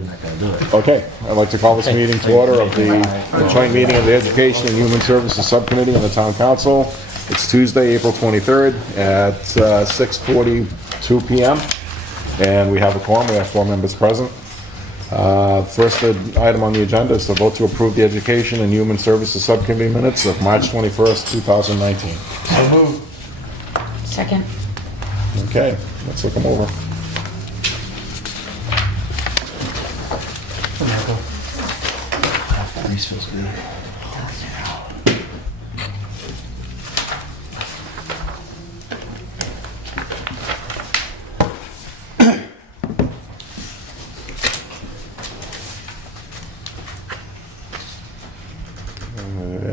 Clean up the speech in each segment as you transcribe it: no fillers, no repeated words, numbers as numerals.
they're not gonna do it. Okay, I'd like to call this meeting to order of the joint meeting of the Education and Human Services Subcommittee and the Town Council. It's Tuesday, April 23rd at 6:42 PM. And we have a quorum, we have 4 members present. First item on the agenda is to vote to approve the Education and Human Services Subcommittee minutes of March 21st, 2019. So moved. Second. Okay, let's look them over.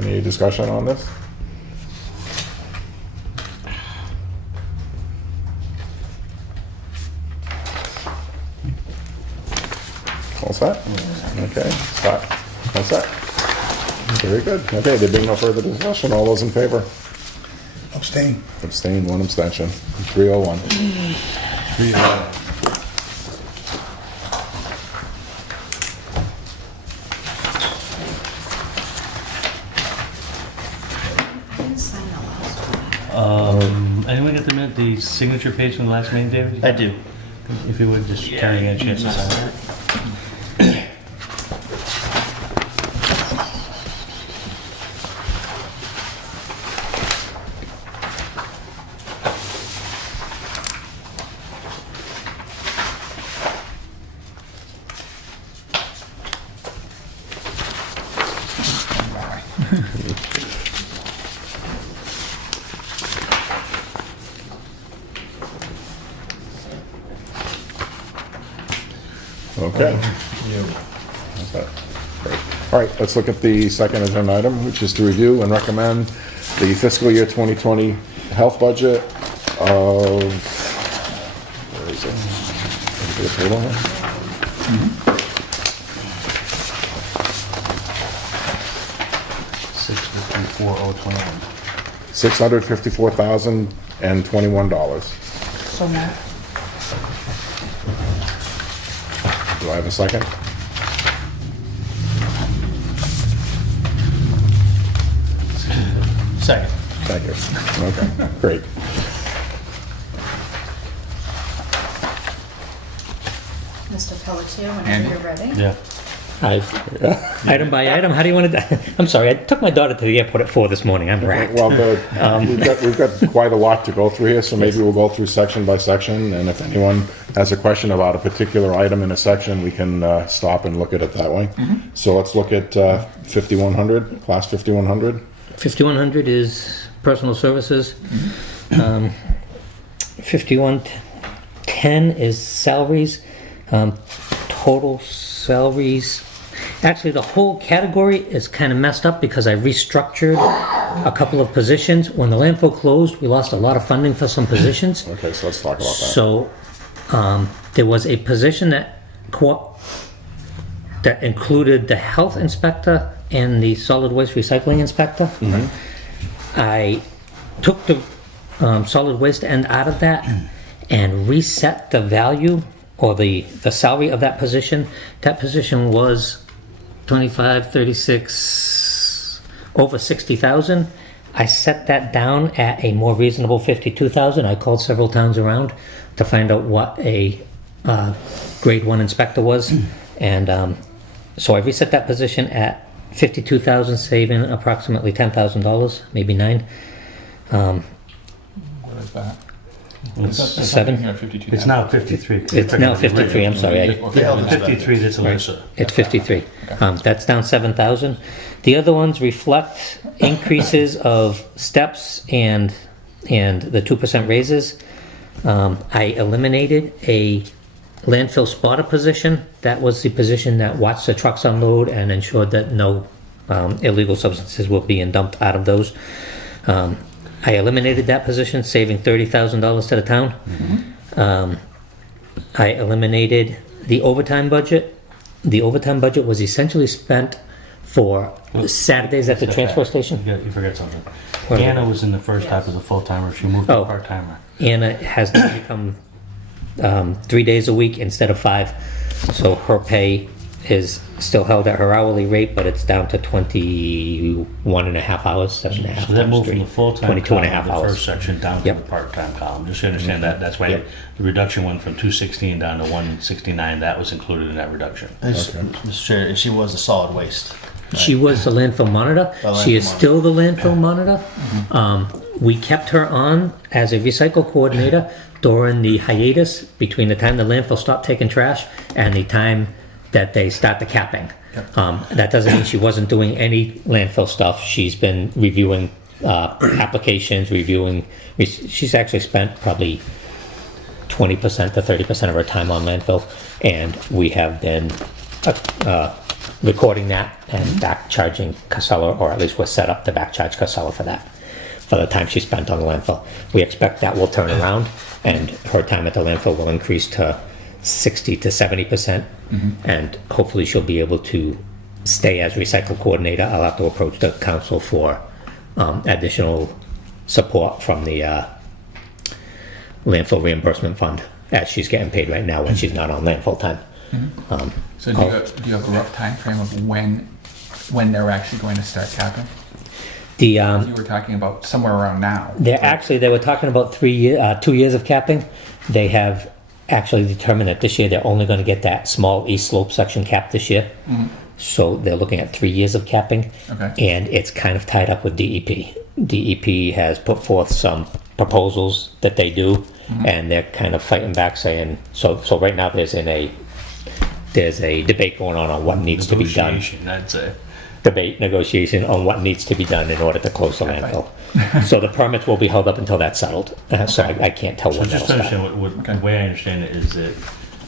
Any discussion on this? All set? Okay, start. All set? Very good. Okay, there being no further discussion, all those in favor? Abstain. Abstain, 1 abstention. 301. Anyone get the signature page from the last meeting, David? I do. If you would, just carry in a chance to sign it. Okay. Okay. Great. All right, let's look at the second agenda item, which is to review and recommend the fiscal year 2020 health budget of, where is it? Is it a total here? $654,021. So moved. Do I have a second? Second. Thank you. Okay, great. Mr. Pelletier, whenever you're ready. Yeah. Item by item, how do you want to, I'm sorry, I took my daughter to the airport at 4 this morning, I'm racked. Well, we've got quite a lot to go through here, so maybe we'll go through section by section, and if anyone has a question about a particular item in a section, we can stop and look at it that way. So let's look at 5100, class 5100. 5100 is personal services. 5110 is salaries. Total salaries. Actually, the whole category is kind of messed up because I restructured a couple of positions. When the landfill closed, we lost a lot of funding for some positions. Okay, so let's talk about that. So there was a position that included the health inspector and the solid waste recycling inspector. I took the solid waste end out of that and reset the value or the salary of that position. That position was 25, 36, over 60,000. I set that down at a more reasonable 52,000. I called several towns around to find out what a grade 1 inspector was. And so I reset that position at 52,000, saving approximately $10,000, maybe 9. What is that? It's 7. It's now 53. It's now 53, I'm sorry. Yeah, 53, that's Alyssa. It's 53. That's down 7,000. The other ones reflect increases of steps and the 2% raises. I eliminated a landfill spotter position. That was the position that watched the trucks unload and ensured that no illegal substances were being dumped out of those. I eliminated that position, saving $30,000 to the town. I eliminated the overtime budget. The overtime budget was essentially spent for Saturdays at the transfer station. You forget something. What? Anna was in the first half as a full-timer. She moved to a part-timer. Anna has now become 3 days a week instead of 5. So her pay is still held at her hourly rate, but it's down to 21 and a half hours, 7.5 So that times moved from three. the full-time 22 and a column, half the hours. first section, down to Yep. the part-time column. Just so you understand that, that's why Yep. the reduction went from 216 down to 169. That was included in that reduction. Mr. Chair, she was a solid waste. She was the landfill monitor. The She landfill is monitor. still the landfill monitor. We kept her on as a recycle coordinator during the hiatus between the time the landfill stopped taking trash and the time that they start the capping. That doesn't mean she wasn't doing any landfill stuff. She's been reviewing applications, she's actually spent probably 20% to 30% of her time on landfill, and we have been recording that and back charging Casella, or at least we're set up to back charge Casella for that, for the time she spent on the landfill. We expect that will turn around and her time at the landfill will increase to 60 to 70%, and hopefully she'll be able to stay as recycle coordinator. I'll have to approach the council for additional support from the landfill reimbursement fund, as she's getting paid right now when she's not on landfill time. So do you have a rough time frame of when they're actually going to start capping? The You were talking about somewhere around now. they were talking about 2 years of capping. They have actually determined that this year they're only going to get that small east slope section capped this year. So they're looking at 3 years of capping. Okay. And it's kind of tied up with DEP. DEP has put forth some proposals that they do, and they're kind of fighting back, saying so right now there's a debate going on what needs to be done. Negotiation, that's it. Negotiation on what needs to be done in order to close the landfill. So the permits will be held up until that's settled. So I can't tell So when just that'll to start. understand, the way I understand it is that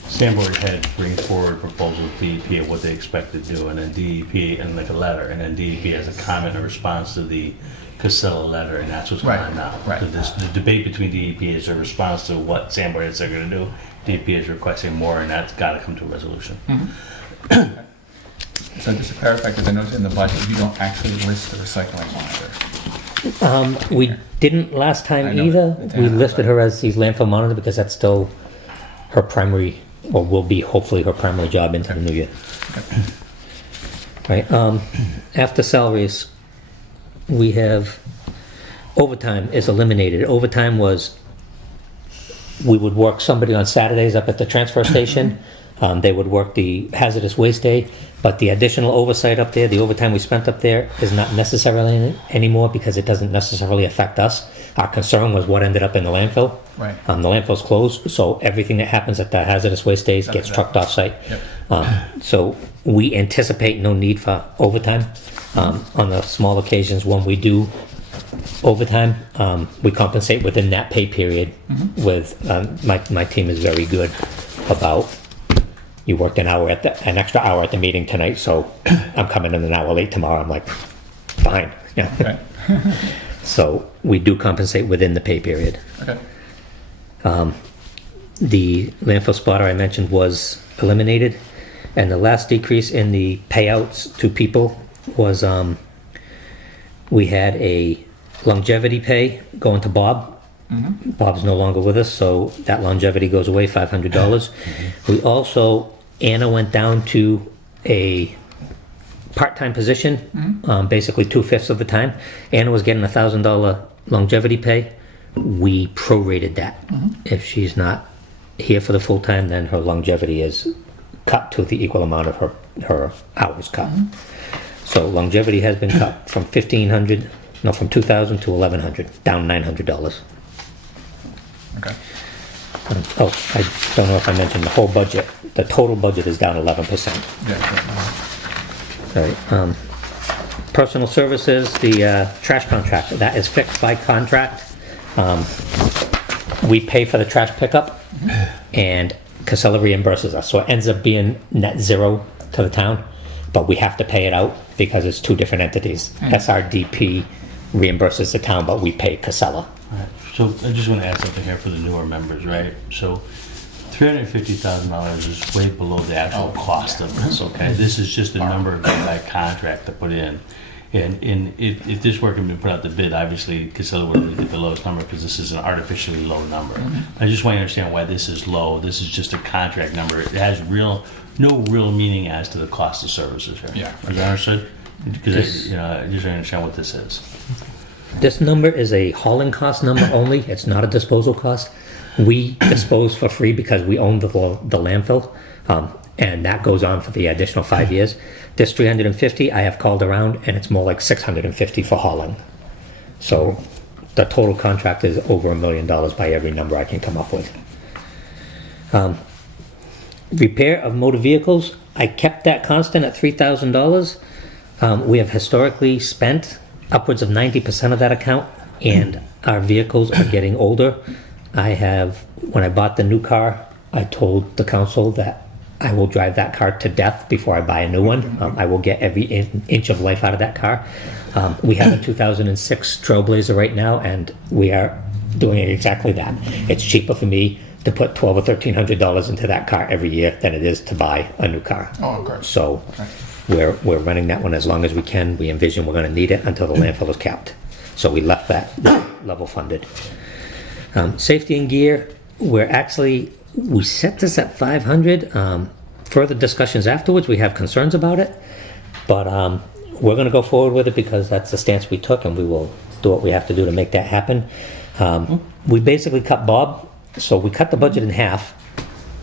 Sanborn had bring forward proposals to DEP of what they expect to do, and then DEP, and like a letter, and then DEP has a comment or response to the Casella letter, and that's what's going on now. Right. So the debate between DEP is a response to what Sanborn says they're gonna do. DEP is requesting more, and that's gotta come to a resolution. So just to clarify, because I noticed in the budget, you don't actually list the recycling monitor. We didn't last I time know. either. It's We in our listed her as the landfill monitor because that's still her primary, or will be hopefully her primary job into the new year. Right, after salaries, we have overtime is eliminated. Overtime was, we would work somebody on Saturdays up at the transfer station. They would work the hazardous waste day, but the additional oversight up there, the overtime we spent up there is not necessarily anymore because it doesn't necessarily affect us. Our concern was what ended up in the landfill. Right. The landfill's closed, so everything that happens at the hazardous waste days gets That's trucked off site. Yep. So we anticipate no need for overtime. On the small occasions when we do overtime, we compensate within that pay period with, my team is very good about, you worked an extra hour at the meeting tonight, so I'm coming in an hour late tomorrow. I'm like, fine. Yeah. Right. So we do compensate within the pay period. Okay. The landfill spotter I mentioned was eliminated, and the last decrease in the payouts to people was, we had a longevity pay going to Bob. Bob's no longer with us, so that longevity goes away, $500. We also, Anna went down to a part-time position, basically 2/5 of the time. Anna was getting $1,000 longevity pay. We prorated that. If she's not here for the full time, then her longevity is cut to the equal amount of her hours cut. So longevity has been cut from from 2,000 to 1,100, down $900. Okay. Oh, I don't know if I mentioned the whole budget. The total budget is down 11%. Yeah. Right. Personal services, the trash contract, that is fixed by contract. We pay for the trash pickup, and Casella reimburses us. So it ends up being net zero to the town, but we have to pay it out because it's two different entities. SRDP reimburses the town, but we pay Casella. So I just want to add something here for the newer members, right? So $350,000 is way below the actual cost of this, okay? This is just a number by contract to put in. And if this work had been put out to bid, obviously Casella would have been the lowest number because this is an artificially low number. I just want to understand why this is low. This is just a contract number. It has no real meaning as to the cost of services here. Yeah. Is that understood? Because I just want to understand what this is. This number is a hauling cost number only. It's not a disposal cost. We dispose for free because we own the landfill, and that goes on for the additional 5 years. This 350, I have called around, and it's more like 650 for hauling. So the total contract is over $1 million by every number I can come up with. Repair of motor vehicles, I kept that constant at $3,000. We have historically spent upwards of 90% of that account, and our vehicles are getting older. When I bought the new car, I told the council that I will drive that car to death before I buy a new one. I will get every inch of life out of that car. We have a 2006 Trailblazer right now, and we are doing exactly that. It's cheaper for me to put $1,200 or $1,300 into that car every year than it is to buy a new car. Oh, great. So we're running that one as long as we can. We envision we're going to need it until the landfill is capped. So we left that level funded. Safety and gear, we set this at 500. Further discussions afterwards, we have concerns about it, but we're going to go forward with it because that's the stance we took, and we will do what we have to do to make that happen. We basically cut Bob, so we cut the budget in half.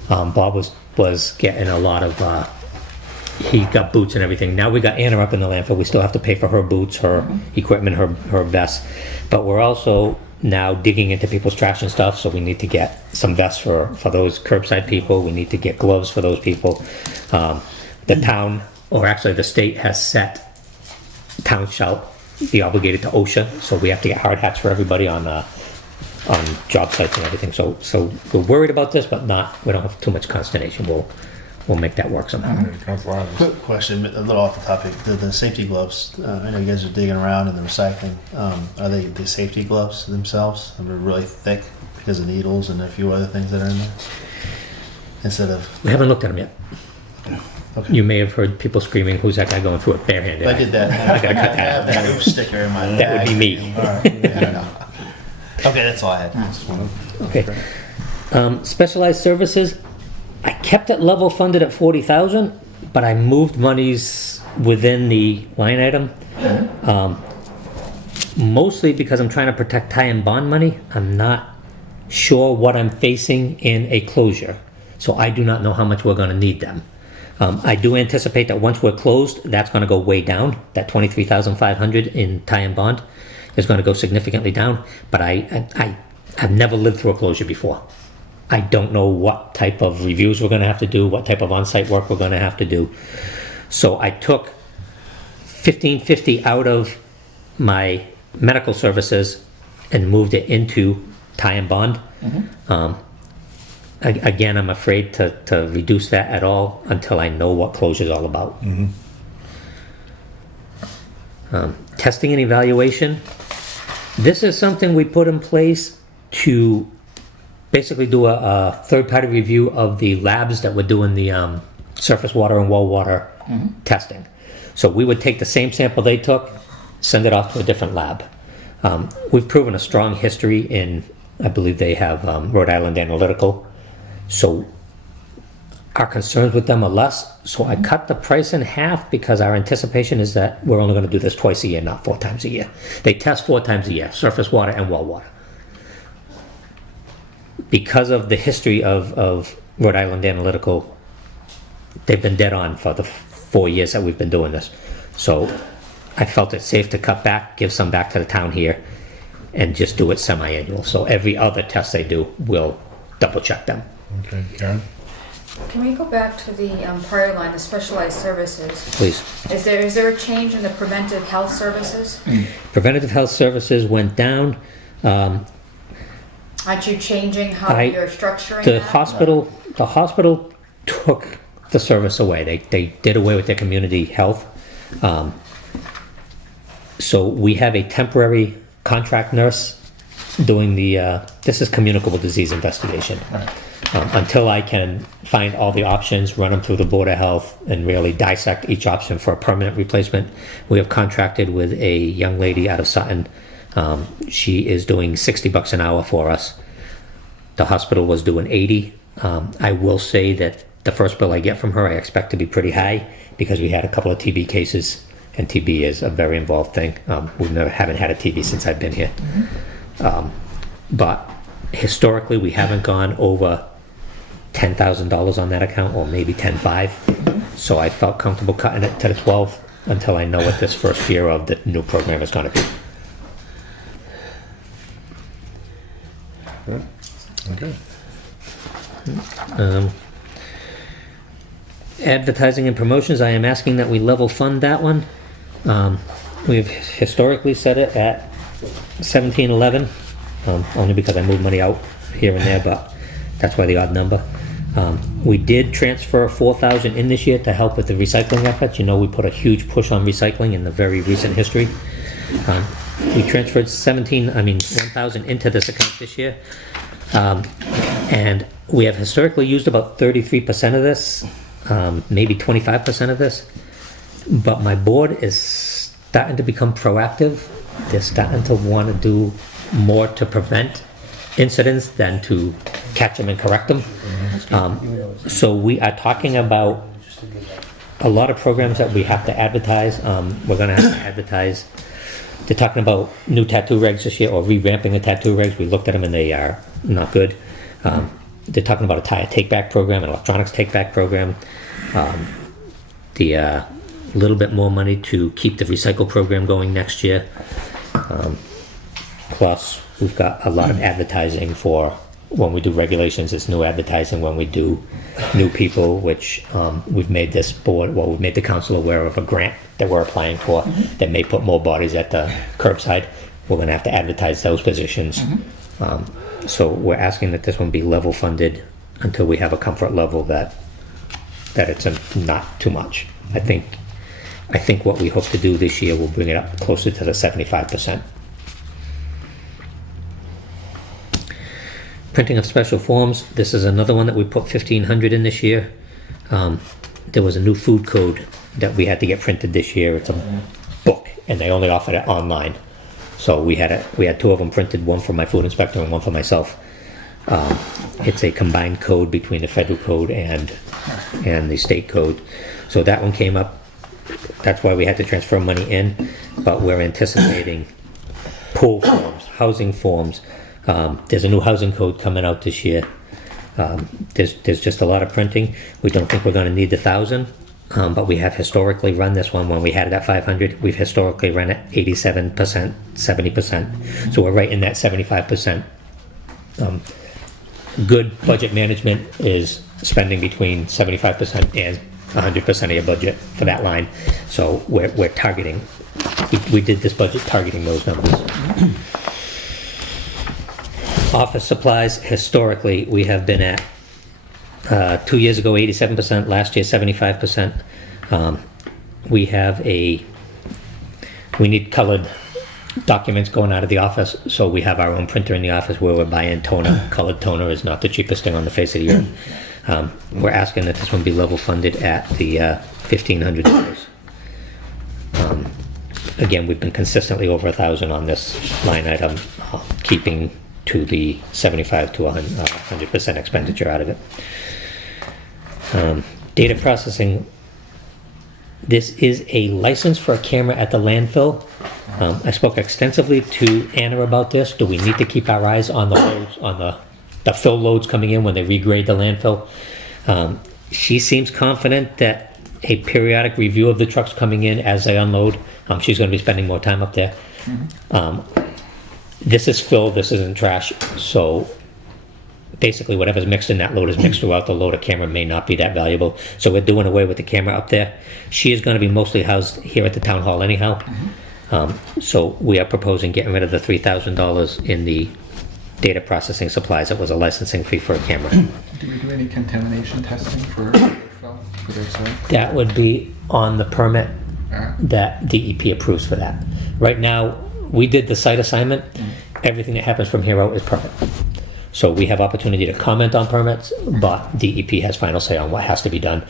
Bob was getting a lot of, he got boots and everything. Now we got Anna up in the landfill. We still have to pay for her boots, her equipment, her vests, but we're also now digging into people's trash and stuff, so we need to get some vests for those curbside people. We need to get gloves for those people. The town, or actually the state, has set town shall be obligated to OSHA, so we have to get hard hats for everybody on job sites and everything. So we're worried about this, but we don't have too much consternation. We'll make that work somehow. Quick question, a little off the topic. The safety gloves, I know you guys are digging around in the recycling. Are they the safety gloves themselves? They're really thick because of needles and a few other things that are in there? Instead of... We haven't looked at them yet. Okay. You may have heard people screaming, "Who's that guy going through it barehanded?" I did that. I gotta cut I have that oof sticker in my That would be me. All right. Yeah. Okay, that's all I had. Okay. Specialized services, I kept it level funded at 40,000, but I moved monies within the line item. Mostly because I'm trying to protect tie and bond money. I'm not sure what I'm facing in a closure, so I do not know how much we're going to need them. I do anticipate that once we're closed, that's going to go way down. That 23,500 in tie and bond is going to go significantly down, but I've never lived through a closure before. I don't know what type of reviews we're going to have to do, what type of on-site work we're going to have to do. So I took 1,550 out of my medical services and moved it into tie and bond. Again, I'm afraid to reduce that at all until I know what closure is all about. Testing and evaluation. This is something we put in place to basically do a third-party review of the labs that were doing the surface water and well water testing. So we would take the same sample they took, send it off to a different lab. We've proven a strong history in, I believe they have Rhode Island Analytical. So our concerns with them are less. So I cut the price in half because our anticipation is that we're only going to do this twice a year, not 4 times a year. They test 4 times a year, surface water and well water. Because of the history of Rhode Island Analytical, they've been dead on for the 4 years that we've been doing this. So I felt it safe to cut back, give some back to the town here, and just do it semi-annual. So every other test they do, we'll double check them. Okay, Karen? Can we go back to the prior line, the specialized services? Please. Is there a change in the preventive health services? Preventative health services went down. Aren't you changing how you're structuring The that? hospital took the service away. They did away with their community health. So we have a temporary contract nurse doing the, this is communicable disease investigation. Until I can find all the options, run them through the Board of Health, and really dissect each option for a permanent replacement, we have contracted with a young lady out of Sutton. She is doing $60 an hour for us. The hospital was doing 80. I will say that the first bill I get from her, I expect to be pretty high, because we had a couple of TB cases, and TB is a very involved thing. Haven't had a TB since I've been here. But historically, we haven't gone over $10,000 on that account, or maybe 10.5. So I felt comfortable cutting it to the 12 until I know what this first year of the new program is going to be. Okay. Advertising and promotions, I am asking that we level fund that one. We've historically set it at 1711, only because I moved money out here and there, but that's why the odd number. We did transfer 4,000 in this year to help with the recycling efforts. You know, we put a huge push on recycling in the very recent history. We transferred 1,000 into this account this year. And we have historically used about 33% of this, maybe 25% of this. But my board is starting to become proactive. They're starting to want to do more to prevent incidents than to catch them and correct them. So we are talking about a lot of programs that we have to advertise. We're going to have to advertise. They're talking about new tattoo regs this year, or revamping the tattoo regs. We looked at them and they are not good. They're talking about a tire take-back program, an electronics take-back program. The little bit more money to keep the recycle program going next year. Plus, we've got a lot of advertising for when we do regulations. It's new advertising when we do new people, which we've made this board, well, we've made the council aware of a grant that we're applying for that may put more bodies at the curbside. We're going to have to advertise those positions. So we're asking that this one be level funded until we have a comfort level that it's not too much. I think what we hope to do this year will bring it up closer to the 75%. Printing of special forms. This is another one that we put 1,500 in this year. There was a new food code that we had to get printed this year. It's a book, and they only offered it online. So we had two of them printed, one for my food inspector and one for myself. It's a combined code between the federal code and the state code. So that one came up. That's why we had to transfer money in, but we're anticipating pool forms, housing forms. There's a new housing code coming out this year. There's just a lot of printing. We don't think we're going to need the 1,000, but we have historically run this one when we had it at 500. We've historically run it 87%, 70%. So we're right in that 75%. Good budget management is spending between 75% and 100% of your budget for that line. So we're targeting. We did this budget targeting those numbers. Office supplies, historically, we have been at, 2 years ago, 87%, last year, 75%. We need colored documents going out of the office, so we have our own printer in the office where we're buying toner. Colored toner is not the cheapest thing on the face of the earth. We're asking that this one be level funded at the $1,500. Again, we've been consistently over 1,000 on this line item, keeping to the 75 to 100% expenditure out of it. Data processing. This is a license for a camera at the landfill. I spoke extensively to Anna about this. Do we need to keep our eyes on the loads, on the fill loads coming in when they regrade the landfill? She seems confident that a periodic review of the trucks coming in as they unload, she's going to be spending more time up there. This is fill, this isn't trash, so basically whatever's mixed in that load is mixed throughout the load. A camera may not be that valuable, so we're doing away with the camera up there. She is going to be mostly housed here at the town hall anyhow. So we are proposing getting rid of the $3,000 in the data processing supplies. It was a licensing fee for a camera. Do we do any contamination testing for their site? That would be on the permit that DEP approves for that. Right now, we did the site assignment, everything that happens from here out is permit. So we have opportunity to comment on permits, but DEP has final say on what has to be done.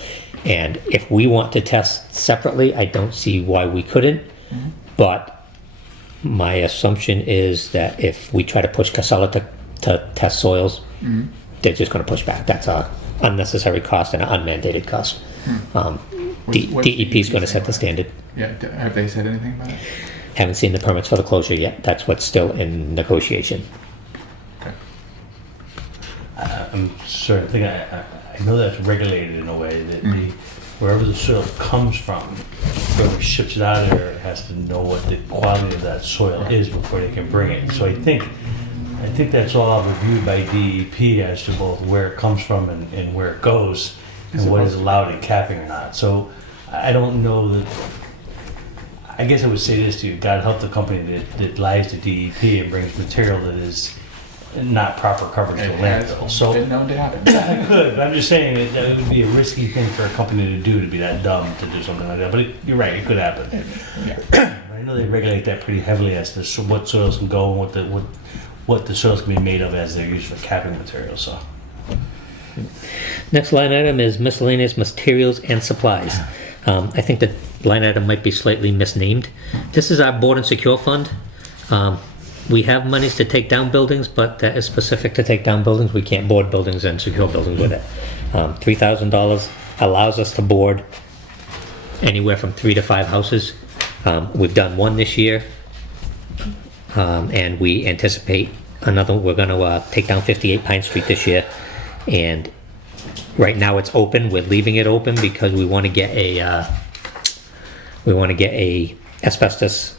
And if we want to test separately, I don't see why we couldn't. But my assumption is that if we try to push Casella to test soils, they're just going to push back. That's a unnecessary cost and an unmandated cost. What's DEP is going to set the saying about standard. it? Yeah, have they said anything about it? Haven't seen the permits for the closure yet. That's what's still in negotiation. Okay. I'm sorry, I think I know that's regulated in a way that wherever the soil comes from, whoever ships it out of there has to know what the quality of that soil is before they can bring it. So I think that's all reviewed by DEP as to both where it comes from and where it goes and what is allowed in capping or not. So I don't know that. I guess I would say this to you: God help the company that lies to DEP and brings material that is not proper coverage to It has landfill. So been known to happen. I could, but I'm just saying that would be a risky thing for a company to do, to be that dumb to do something like that. But you're right, it could happen. Yeah. I know they regulate that pretty heavily as to what soils can go and what the soils can be made of as they're used for capping material. So Next line item is miscellaneous materials and supplies. I think the line item might be slightly misnamed. This is our board and secure fund. We have monies to take down buildings, but that is specific to take down buildings. We can't board buildings and secure buildings with it. $3,000 allows us to board anywhere from 3 to 5 houses. We've done one this year, and we anticipate another. We're going to take down 58 Pine Street this year, and right now it's open. We're leaving it open because we want to get a asbestos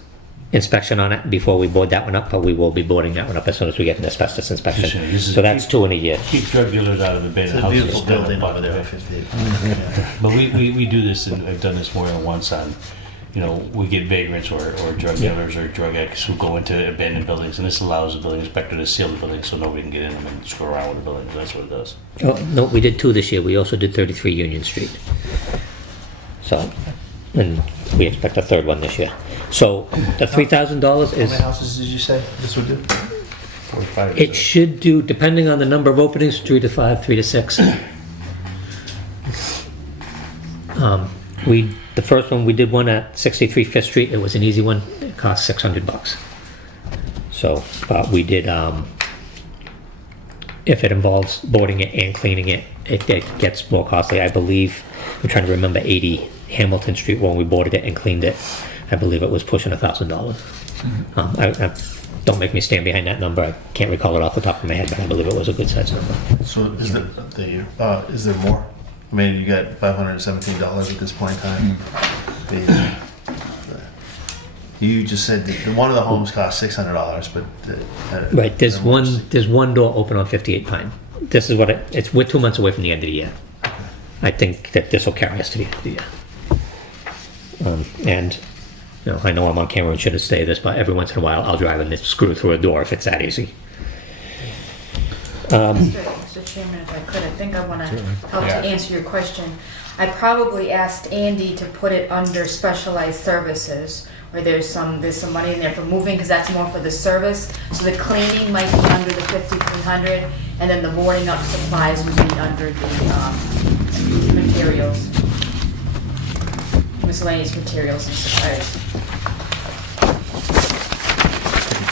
inspection on it before we board that one up, but we will be boarding that one up as soon as we get an asbestos inspection. So that's 2 in a year. keep drug dealers out of It's abandoned a houses. beautiful building over there, 58. But we do this, and I've done this more than once on, we get vagrants or drug dealers or drug addicts who go into abandoned buildings, and this allows the building inspector to seal the building so nobody can get in them and screw around with the buildings. That's what it does. Oh, no, we did 2 this year. We also did 33 Union Street. So, and we expect a 3rd one this year. So the $3,000 How is, many houses did you say this would do? 45. it should do, depending on the number of openings, 3 to 5, 3 to 6. The first one, we did one at 63 Fifth Street. It was an easy one. It cost $600. So, but we did, if it involves boarding it and cleaning it, it gets more costly. I believe, I'm trying to remember 80 Hamilton Street when we boarded it and cleaned it. I believe it was pushing $1,000. Don't make me stand behind that number. I can't recall it off the top of my head, but I believe it was a good size number. So is there more? I mean, you got $517 at this point in time. You just said that one of the homes cost $600, but Right, there's one door open on 58 Pine. This is what we're 2 months away from the end of the year. I think that this will carry us to the end of the year. And I know I'm on camera and shouldn't say this, but every once in a while I'll drive and screw through a door if it's that easy. Mr. Chairman, if I could, I think I want to help Yeah. to answer your question. I probably asked Andy to put it under specialized services, where there's some money in there for moving, because that's more for the service. So the cleaning might be under the 5,300, and then the boarding up supplies would be under the materials, miscellaneous materials and supplies.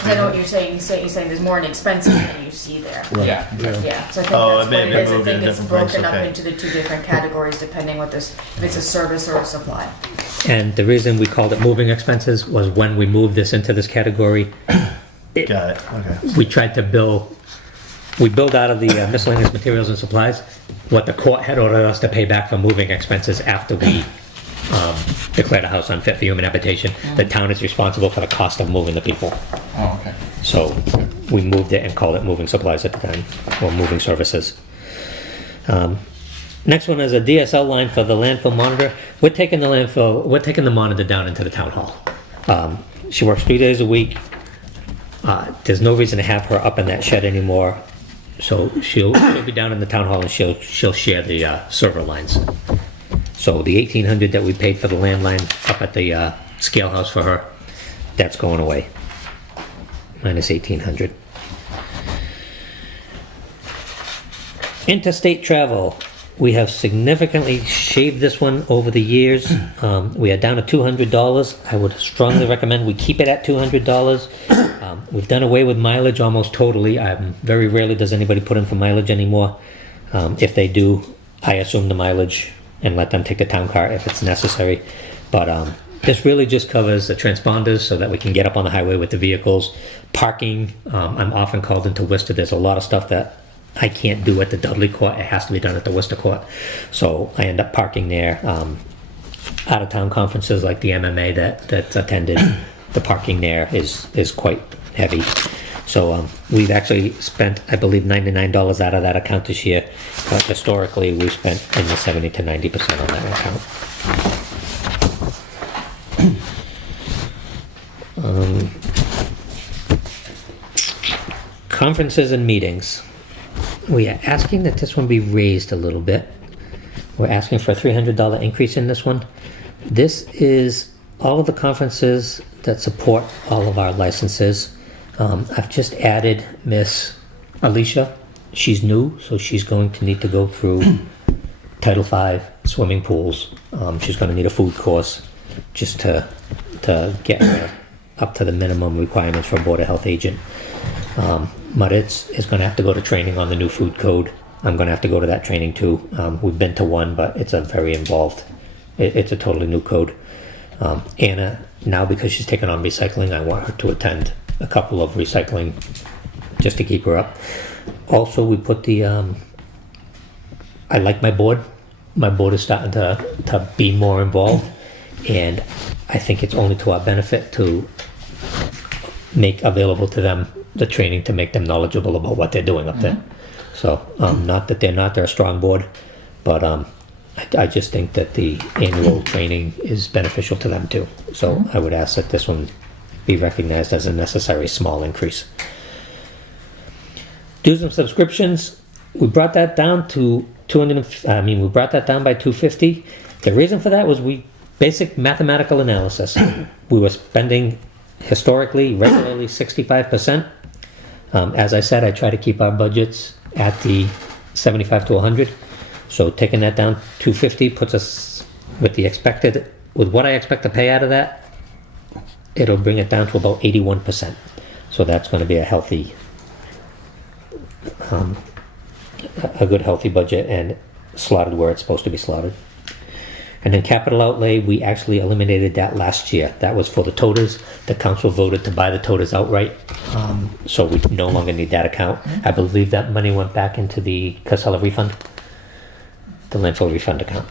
I know what you're saying. You're saying there's more inexpensive than you see there. Yeah. Yeah, so I think Oh, that's it may what it have is. I moved in think it's different place, broken up okay. into the 2 different categories depending if it's a service or a supply. And the reason we called it moving expenses was when we moved this into this category, Got it. Okay. we tried to we billed out of the miscellaneous materials and supplies what the court had ordered us to pay back for moving expenses after we declared a house unfit for human habitation. The town is responsible for the cost of moving the people. Oh, okay. So we moved it and called it moving supplies at the time, or moving services. Next one is a DSL line for the landfill monitor. We're taking the monitor down into the town hall. She works 3 days a week. There's no reason to have her up in that shed anymore. So she'll be down in the town hall and she'll share the server lines. So the $1,800 that we paid for the landline up at the scale house for her, that's going away. minus 1,800. Interstate travel. We have significantly shaved this one over the years. We are down to $200. I would strongly recommend we keep it at $200. We've done away with mileage almost totally. Very rarely does anybody put in for mileage anymore. If they do, I assume the mileage and let them take the town car if it's necessary. But this really just covers the transponders so that we can get up on the highway with the vehicles. Parking, I'm often called into Worcester. There's a lot of stuff that I can't do at the Dudley Court. It has to be done at the Worcester Court. So I end up parking there. Out-of-town conferences like the MMA that's attended, the parking there is quite heavy. So we've actually spent, I believe, $99 out of that account this year. But historically, we've spent in the 70 to 90% on that account. Conferences and meetings. We are asking that this one be raised a little bit. We're asking for a $300 increase in this one. This is all of the conferences that support all of our licenses. I've just added Miss Alicia. She's new, so she's going to need to go through Title V, swimming pools. She's going to need a food course just to get her up to the minimum requirements for a Board of Health agent. Maritz is going to have to go to training on the new food code. I'm going to have to go to that training too. We've been to one, but it's a very involved. It's a totally new code. Anna, now because she's taken on recycling, I want her to attend a couple of recycling just to keep her up. Also, we put the, I like my board. My board is starting to be more involved, and I think it's only to our benefit to make available to them the training to make them knowledgeable about what they're doing up there. So, not that they're a strong board, but I just think that the annual training is beneficial to them too. So I would ask that this one be recognized as a necessary small increase. Dues and subscriptions, we brought that down to we brought that down by $250. The reason for that was basic mathematical analysis. We were spending historically, regularly 65%. As I said, I try to keep our budgets at the 75 to 100. So taking that down 250 puts us with what I expect to pay out of that, it'll bring it down to about 81%. So that's going to be a good healthy budget and slotted where it's supposed to be slotted. And then capital outlay, we actually eliminated that last year. That was for the toters. The council voted to buy the toters outright. So we no longer need that account. I believe that money went back into the Casella refund, the landfill refund account.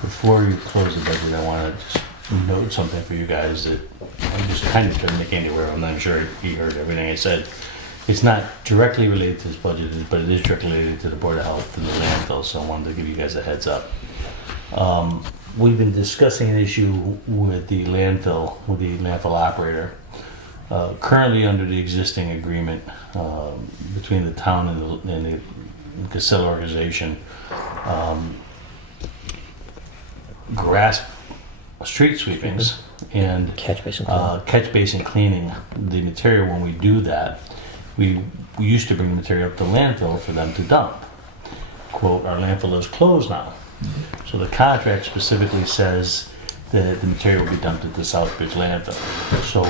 Before you close the budget, I want to just note something for you guys that I'm just kind of trying to make Andy aware. I'm not sure he heard everything I said. It's not directly related to this budget, but it is directly related to the Board of Health and the landfill, so I wanted to give you guys a heads up. We've been discussing an issue with the landfill operator. Currently under the existing agreement between the town and the Casella organization, grass street sweepings and Catch basin cleaning, the material when we do that, we used to bring the material up to landfill for them to dump. Quote, our landfill is closed now. So the contract specifically says that the material will be dumped at the Southbridge landfill. So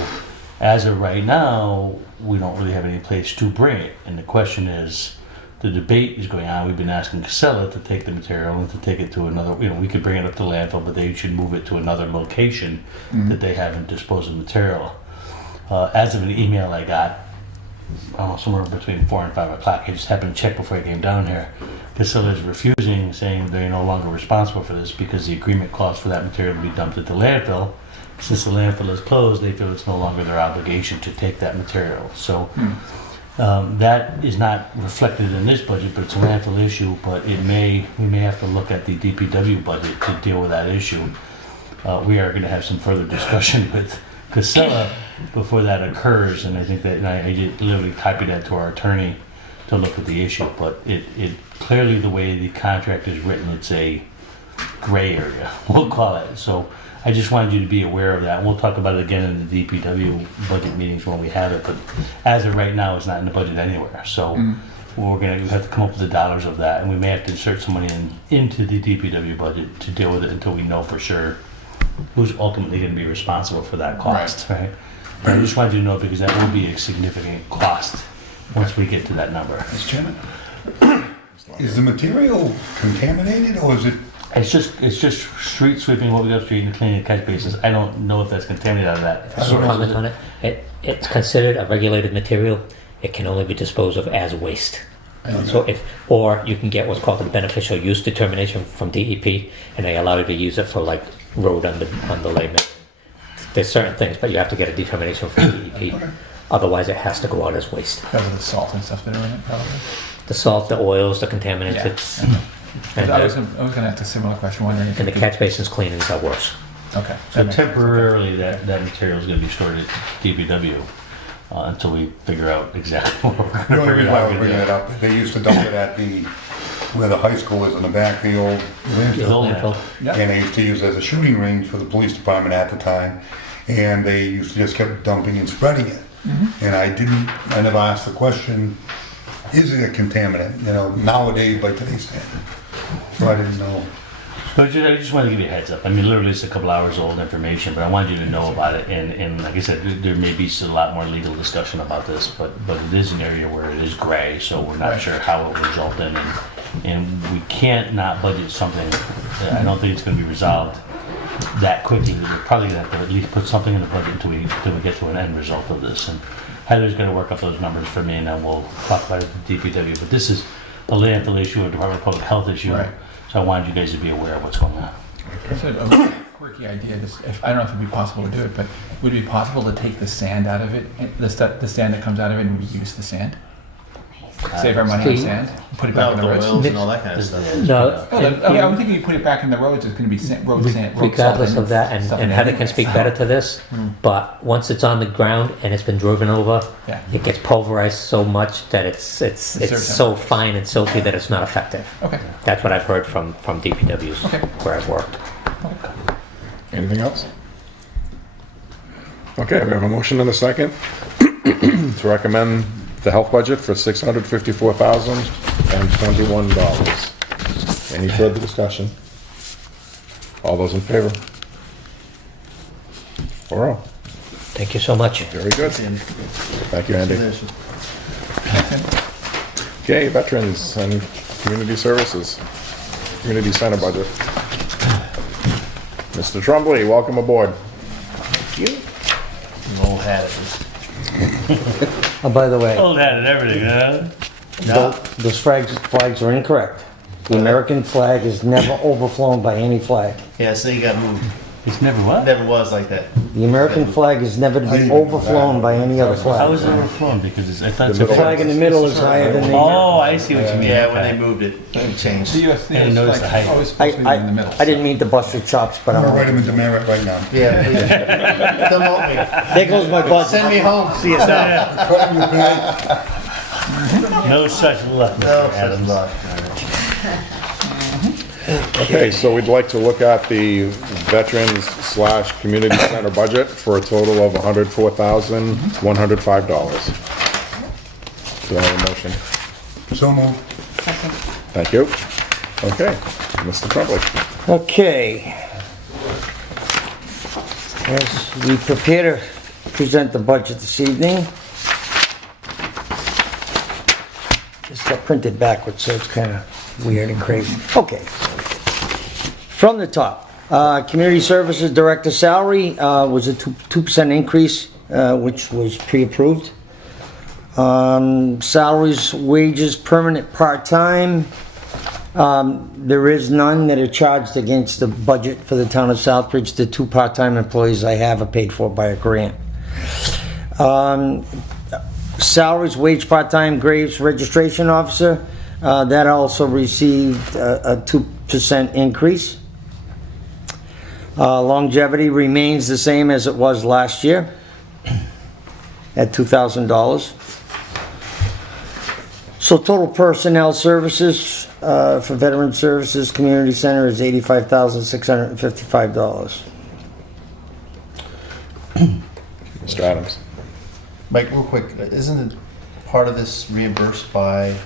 as of right now, we don't really have any place to bring it. And the question is, the debate is going on. We've been asking Casella to take the material and to take it to another, we could bring it up to landfill, but they should move it to another location that they haven't disposed of material. As of an email I got, somewhere between 4 and 5 o'clock, I just happened to check before I came down here. Casella is refusing, saying they're no longer responsible for this because the agreement calls for that material to be dumped at the landfill. Since the landfill is closed, they feel it's no longer their obligation to take that material. So that is not reflected in this budget, but it's a landfill issue. But we may have to look at the DPW budget to deal with that issue. We are going to have some further discussion with Casella before that occurs, and I think that I literally copied that to our attorney to look at the issue. But it clearly, the way the contract is written, it's a gray area, we'll call it. So I just wanted you to be aware of that. And we'll talk about it again in the DPW budget meetings when we have it. But as of right now, it's not in the budget anywhere. So we have to come up with the dollars of that, and we may have to insert some money into the DPW budget to deal with it until we know for sure who's ultimately going to be responsible for that cost, right? But I just wanted you to know because that will be a significant cost once we get to that number. Mr. Chairman, is the material contaminated or is it? It's just street sweeping, what we go street and cleaning the catch basins. I don't know if that's contaminated out of that. So comment on it. It's considered a regulated material. It can only be disposed of as waste. So or you can get what's called a beneficial use determination from DEP, and they allow you to use it for like road underlayment. There's certain things, but you have to get a determination from DEP. Otherwise, it has to go out as waste. Because of the salt and stuff that are in it, probably. The salt, the oils, the contaminants. Yeah. I was going to ask a similar question, wondering if And the catch basins cleanings are worse. Okay. So temporarily, that material is going to be stored at DPW until we figure out exactly what we're going to The only figure reason why out. we're bringing it up, they used to dump it at where the high school is in the back, the old landfill. Yeah. And they used to use it as a shooting range for the police department at the time. And they used to just keep dumping and spreading it. And I never asked the question, is it a contaminant, nowadays by today's standard? So I didn't know. But I just wanted to give you a heads up. I mean, literally, it's a couple hours old information, but I wanted you to know about it. And like I said, there may be a lot more legal discussion about this, but it is an area where it is gray, so we're not sure how it will result in. And we can't not budget something. I don't think it's going to be resolved that quickly. We're probably going to have to at least put something in the budget until we get to an end result of this. And Heather's going to work up those numbers for me, and then we'll talk about it at the DPW. But this is a landfill issue, a Department of Public Health issue. Right. So I wanted you guys to be aware of what's going on. So a quirky idea. I don't know if it'd be possible to do it, but would it be possible to take the sand out of it, the sand that comes out of it, and reuse the sand? Save our money on sand, put it back in the roads. oils and all that kind of stuff. No, I'm thinking you put it back in the roads. It's going to be road sand. regardless of that, and Heather can speak better to this, but once it's on the ground and it's been driven over, Yeah. it gets pulverized so much that it's so fine and silky that it's not effective. Okay. That's what I've heard from DPWs Okay. where I've worked. Anything else? Okay, we have a motion and a second to recommend the health budget for $654,021. Any further discussion? All those in favor? 4-0. Thank you so much. Very good. Thank you, Andy. Okay, veterans and community services. Community center budget. Mr. Trumbley, welcome aboard. Old hat at this. Oh, by the way, Old hat and everything, huh? those flags are incorrect. The American flag is never overflown by any flag. Yeah, so you got moved. It's never what? Never was like that. The American flag is never to be overflown by any other How flag. was it overflown? Because I thought it's The flag in the middle is higher than the... Oh, I see what you mean. Yeah, when Okay. they moved it, it changed. The US I didn't notice the height. always supposed to be in the middle. I didn't mean to bust your chops, but I'm gonna write I'm... him a demerit right now. Yeah, please. Demote me. There goes my budget. Send me home. See you soon. Put him in bed. No such luck, No, Mr. such Adams. luck. Okay, so we'd like to look at the veterans/community center budget for a total of $104,105. Do I have a motion? So moved. Thank you. Okay, Mr. Trumbley. Okay. As we prepare to present the budget this evening, just got printed backwards, so it's kind of weird and crazy. Okay. From the top, Community Services Director salary was a 2% increase, which was pre-approved. Salaries, wages, permanent part-time, there is none that are charged against the budget for the town of Southbridge. The 2 part-time employees I have are paid for by a grant. Salaries, wage, part-time, Graves registration officer, that also received a 2% increase. Longevity remains the same as it was last year at $2,000. So total personnel services for Veteran Services Community Center is $85,655. Mr. Adams. Mike, real quick, isn't it part of this reimbursed by?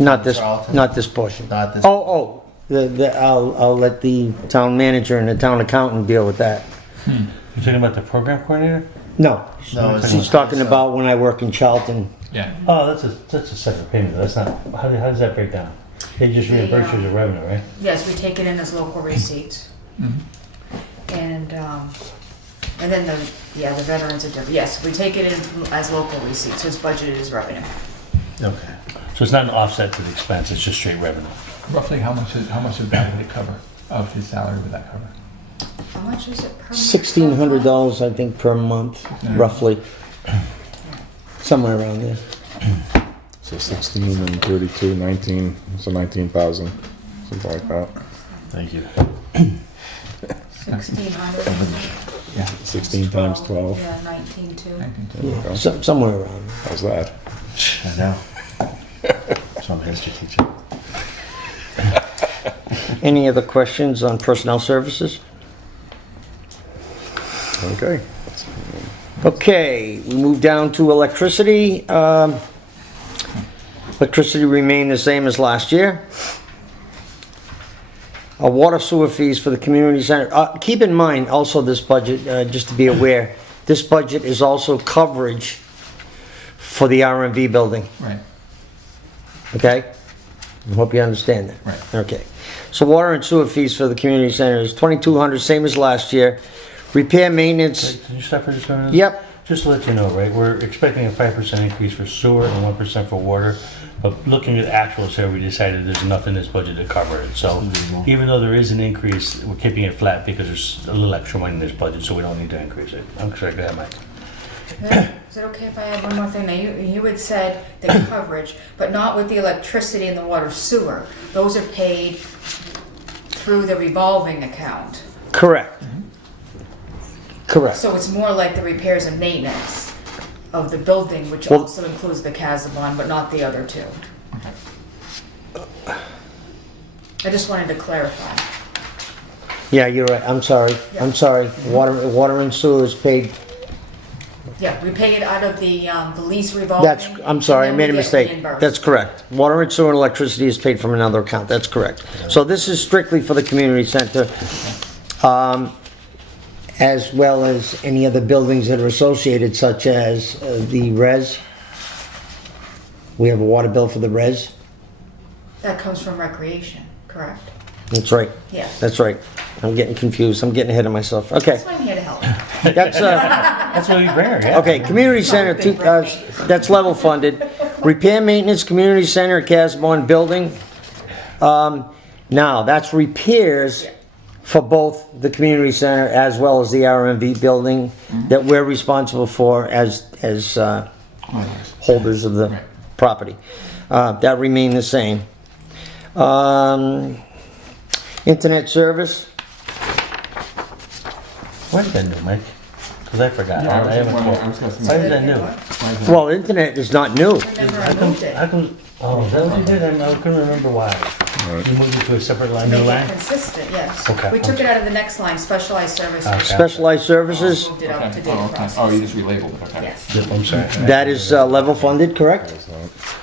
Not this, Charlton? not this portion. Not this. I'll let the town manager and the town accountant deal with that. You talking about the program coordinator? No, No, it's she's talking about when I work in Charlton. Yeah. Oh, that's a separate payment. That's not, how does that break down? They just reimburse you as a revenue, right? Yes, we take it in as local receipts. And then the veterans are different. Yes, we take it in as local receipts, so it's budgeted as revenue. Okay. So it's not an offset to the expense, it's just straight revenue. Roughly how much of that would it cover? Of his salary would that cover? How much is it per month? $1,600, I think, per month, roughly. Somewhere around there. So 16 and 32, 19, so 19,000, something like that. Thank you. 1,600. Yeah. 16 times 12. Yeah, 19 too. Yeah, somewhere around there. How's that? I know. So I'm a history teacher. Any other questions on personnel services? Okay. Okay, we move down to electricity. Electricity remained the same as last year. Water sewer fees for the community center. Keep in mind also this budget, just to be aware, this budget is also coverage for the RMV building, Right. okay? I hope you understand that. Right. Okay. So water and sewer fees for the community center is $2,200, same as last year. Repair, maintenance, Can you stop for just a minute? yep, Just to let you know, right, we're expecting a 5% increase for sewer and 1% for water. But looking at actuals here, we decided there's enough in this budget to cover it. So even though there is an increase, we're keeping it flat because there's a little extra money in this budget, so we don't need to increase it. I'm sorry, go ahead, Mike. Is it okay if I add one more thing? Now, you had said the coverage, but not with the electricity and the water sewer. Those are paid through the revolving account. correct. Correct. So it's more like the repairs and maintenance of the building, which Well- also includes the Casabon, but not the other two. I just wanted to clarify. Yeah, you're right, I'm sorry, I'm sorry. Water and sewer is paid. Yeah, we pay it out of the lease revolving. I'm sorry, I and then made a we get mistake. reimbursed. That's correct. Water and sewer and electricity is paid from another account, that's correct. So this is strictly for the community center, as well as any other buildings that are associated, such as the res. We have a water bill for the res. That comes from recreation, correct? That's right, Yeah. that's right. I'm getting confused, I'm getting ahead of myself. Okay, That's why I'm here to help. that's, That's what we bring her, yeah? okay, community center, that's level funded. Repair, maintenance, community center, Casabon building. Now, that's repairs for both the community center as well as the RMV building that we're responsible for as holders of the Right. property. That remain the same. Internet service, Why is that new, Mike? Because I forgot. Yeah, I haven't. I was gonna say- Why is that new? well, internet is not new. Remember, I moved it. How come, oh, is that what you did? I couldn't remember why. You moved it to a separate line, new Make it line? consistent, yes. Okay. We took it out of the next line, specialized services. Okay. Specialized services, Moved it out to Okay. data Oh, okay. process. Oh, you just relabeled it, okay. Yes, Yep, I'm sorry. that is level funded, correct?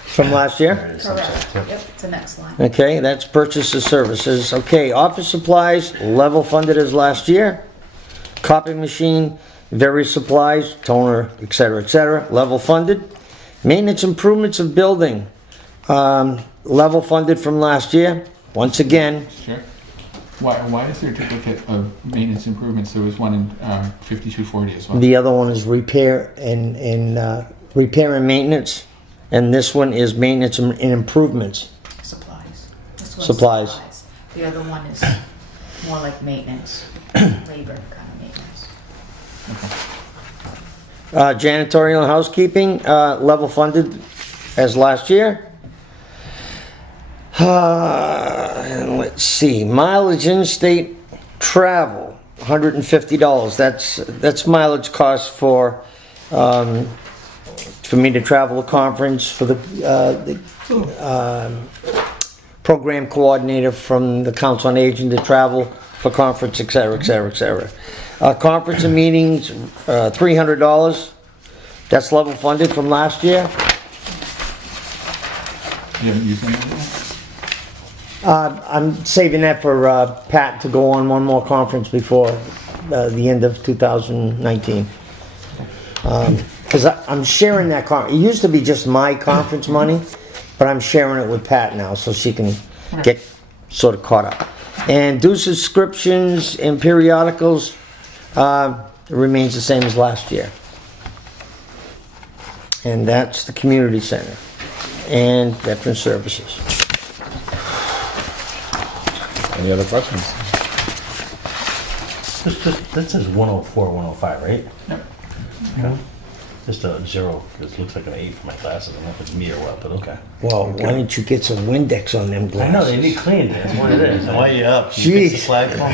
From last year? There it is, I'm sorry. correct. Yep. Yep, it's the next line. Okay, that's purchases services. Okay, office supplies, level funded as last year. Copy machine, various supplies, toner, et cetera, level funded. Maintenance improvements of building, level funded from last year. Once again, Sure. Why is there a duplicate of maintenance improvements? There was one in 5240 as well. the other one is repair and maintenance. And this one is maintenance and improvements. Supplies. This one's Supplies. The other one is more like maintenance, labor kind of maintenance. Janitorial and housekeeping, level funded as last year. And let's see, mileage in-state travel, $150. That's mileage cost for for me to travel a conference, for the program coordinator from the Council on Aging to travel for conference, et cetera, et cetera, et cetera. Conference and meetings, $300. That's level funded from last year. You haven't used any of it? I'm saving that for Pat to go on one more conference before the end of 2019. Because I'm sharing that it used to be just my conference money, but I'm sharing it with Pat now so she can get sort of caught up. And due subscriptions and periodicals remains the same as last year. And that's the community center and veteran services. Any other questions? That says 104, 105, right? Yep. Just a 0, it looks like an 8 for my glasses. I don't know if it's me or what, but okay. Well, why don't you get some Windex on them I glasses? know, they need cleaned, that's what it is. Why you up? Can you fix the Jeez. flag for me?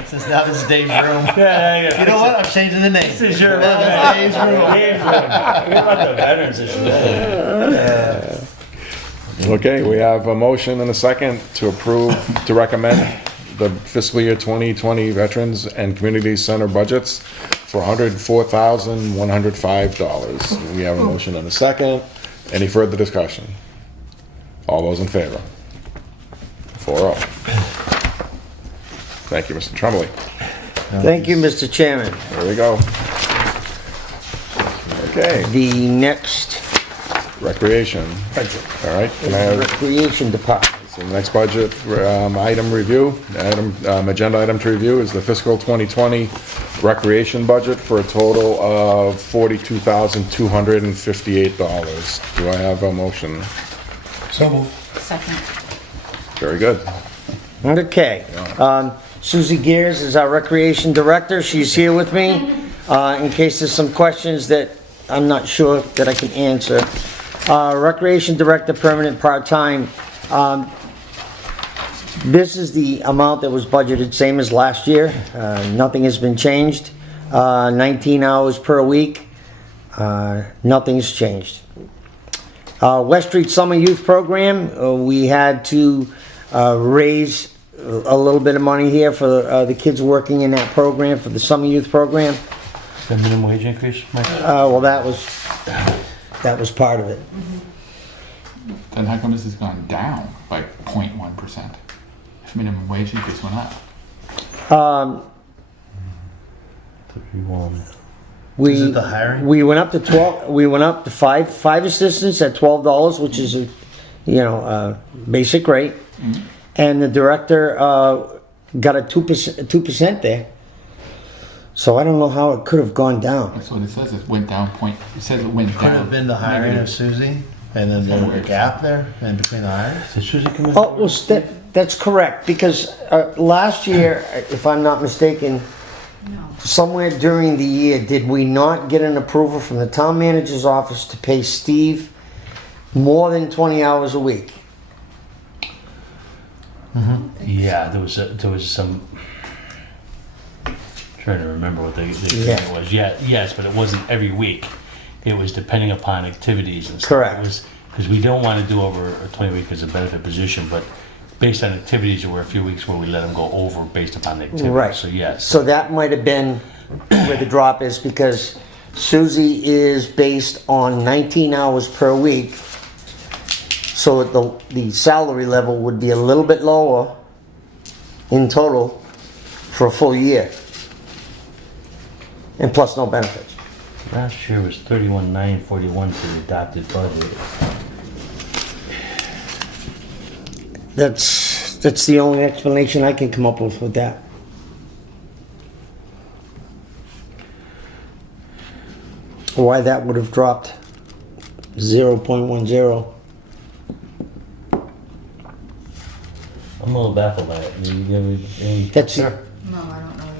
This is now this is Dave's room. Yeah. You know what? I'm changing the name. This is your room. That's Dave's room. What about the veterans issue? Okay, we have a motion and a second to approve, to recommend the fiscal year 2020 Veterans and Community Center budgets for $104,105. We have a motion and a second. Any further discussion? All those in favor? 4-0. Thank you, Mr. Tremblay. Thank you, Mr. Chairman. There we go. Okay, The next recreation. All right, can I have Recreation Department. So the next budget item review, agenda item to review is the fiscal 2020 recreation budget for a total of $42,258. Do I have a motion? So moved. Second. Very good. Okay. Susie Gears is our Recreation Director. She's here with me in case there's some questions that I'm not sure that I can answer. Recreation Director, permanent part-time. This is the amount that was budgeted, same as last year. Nothing has been changed. 19 hours per week. Nothing's changed. West Street Summer Youth Program, we had to raise a little bit of money here for the kids working in that program, for the Summer Youth Program. The minimum wage increase, Mike? Well, that was part of it. Then how come this has gone down by 0.1%? If minimum wage increase went up. Is it the hiring? We went up to 12. We went up to five assistants at $12, which is a basic rate, and the director got a 2% there. So I don't know how it could have gone down. That's what it says. It went down It says it went Could have down. been the hiring of Susie, and then there was a gap there in between the hires. Did Susie come in? Oh, well, that's correct, because last year, if I'm not mistaken, somewhere during the year, did we not get an approval from the town manager's office to pay Steve more than 20 hours a week? Yeah, there was some. Trying to remember what the Yeah. agreement was. Yeah, yes, but it wasn't every week. It was depending upon activities and stuff. Correct. It was because we don't want to do over a 20-week as a benefit position, but based on activities, there were a few weeks where we let them go over based upon the activity. Right. So yes. So that might have been where the drop is, because Susie is based on 19 hours per week. So the salary level would be a little bit lower in total for a full year. And plus no benefits. Last year was 31,941 for the adopted budget. That's the only explanation I can come up with that. Why that would have dropped 0.10. I'm a little baffled by it. Any That's concern? it. No, I don't know either.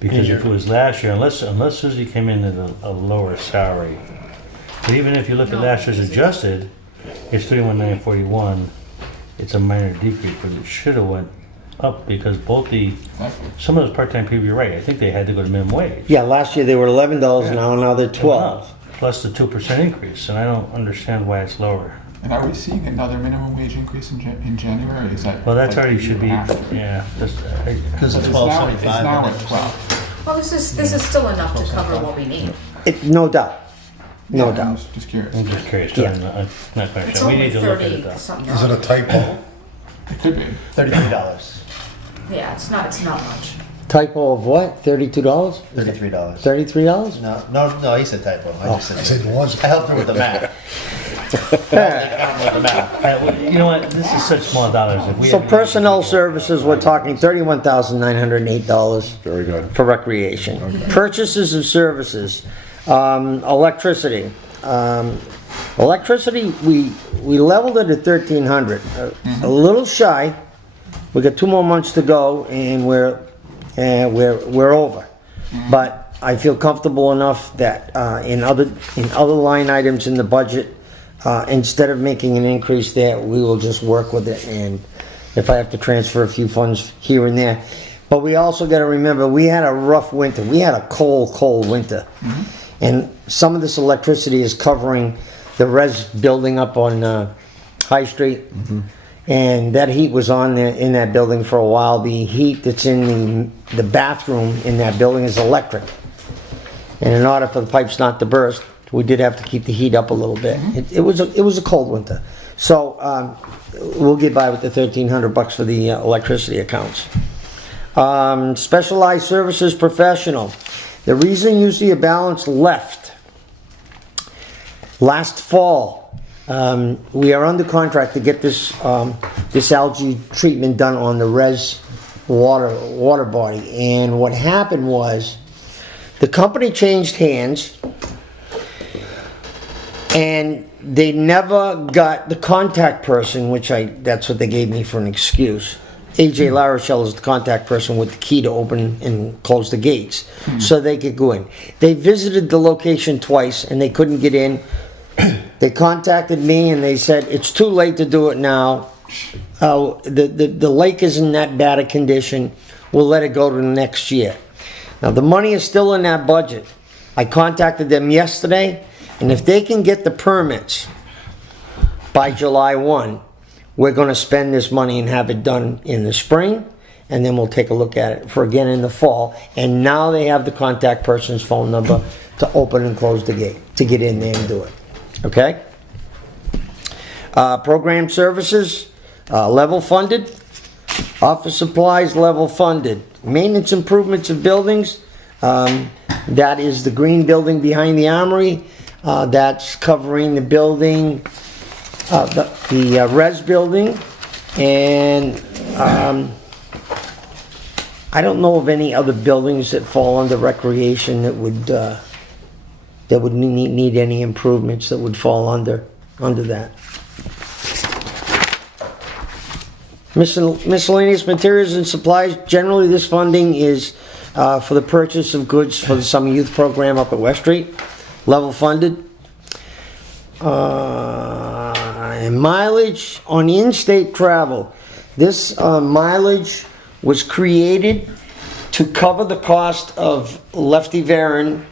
Because if it was last year, unless Susie came in at a lower salary, but even if you look at last year's adjusted, it's 31,941. It's a minor decrease, but it should have went up because some of those part-time people, you're right, I think they had to go to minimum wage. Yeah, last year they were $11 an hour, now they're It went 12. up, Plus the 2% increase, and I don't understand why it's lower. And are we seeing another minimum wage increase in January? Or is that Well, that's like already the should be, year after? yeah. Because it's It's now at 12.75. 12. Well, this is still enough to cover what we need. No doubt, no Yeah, I'm doubt. just curious. I'm just curious, Yeah. I'm not quite It's sure. We only need to look at it 30 though. something. Is it a typo? It could be. $33. Yeah, it's not much. Typo of what, $32? $33. $33? No, he said typo. I just I said. said it was. I helped her with the math. With the math. All right, well, you know what, this is such small dollars. If we So had- personnel services, we're talking $31,908 Very good. for recreation. Purchases of services, electricity. Electricity, we leveled it at 1,300, a little shy. We got 2 more months to go, and we're over. But I feel comfortable enough that in other line items in the budget, instead of making an increase there, we will just work with it. And if I have to transfer a few funds here and there, but we also got to remember we had a rough winter. We had a cold winter, and some of this electricity is covering the res building up on High Street. And that heat was on there in that building for a while. The heat that's in the bathroom in that building is electric. And in order for the pipes not to burst, we did have to keep the heat up a little bit. It was a cold winter. So we'll get by with the $1,300 for the electricity accounts. Specialized services professional. The reason you see a balance left, last fall, we are under contract to get this algae treatment done on the res water body. And what happened was the company changed hands and they never got the contact person, that's what they gave me for an excuse. AJ LaRochelle is the contact person with the key to open and close the gates so they could go in. They visited the location twice and they couldn't get in. They contacted me and they said, it's too late to do it now. The lake is in that bad a condition. We'll let it go to next year. Now the money is still in that budget. I contacted them yesterday, and if they can get the permits by July 1, we're going to spend this money and have it done in the spring, and then we'll take a look at it for again in the fall. And now they have the contact person's phone number to open and close the gate, to get in there and do it. Okay? Program services, level funded. Office supplies, level funded. Maintenance improvements of buildings, that is the green building behind the armory. That's covering the building, the res building. And I don't know of any other buildings that fall under recreation that would need any improvements that would fall under that. Miscellaneous materials and supplies. Generally, this funding is for the purchase of goods for the summer youth program up at West Street. Level funded. And mileage on in-state travel. This mileage was created to cover the cost of Lefty Varon,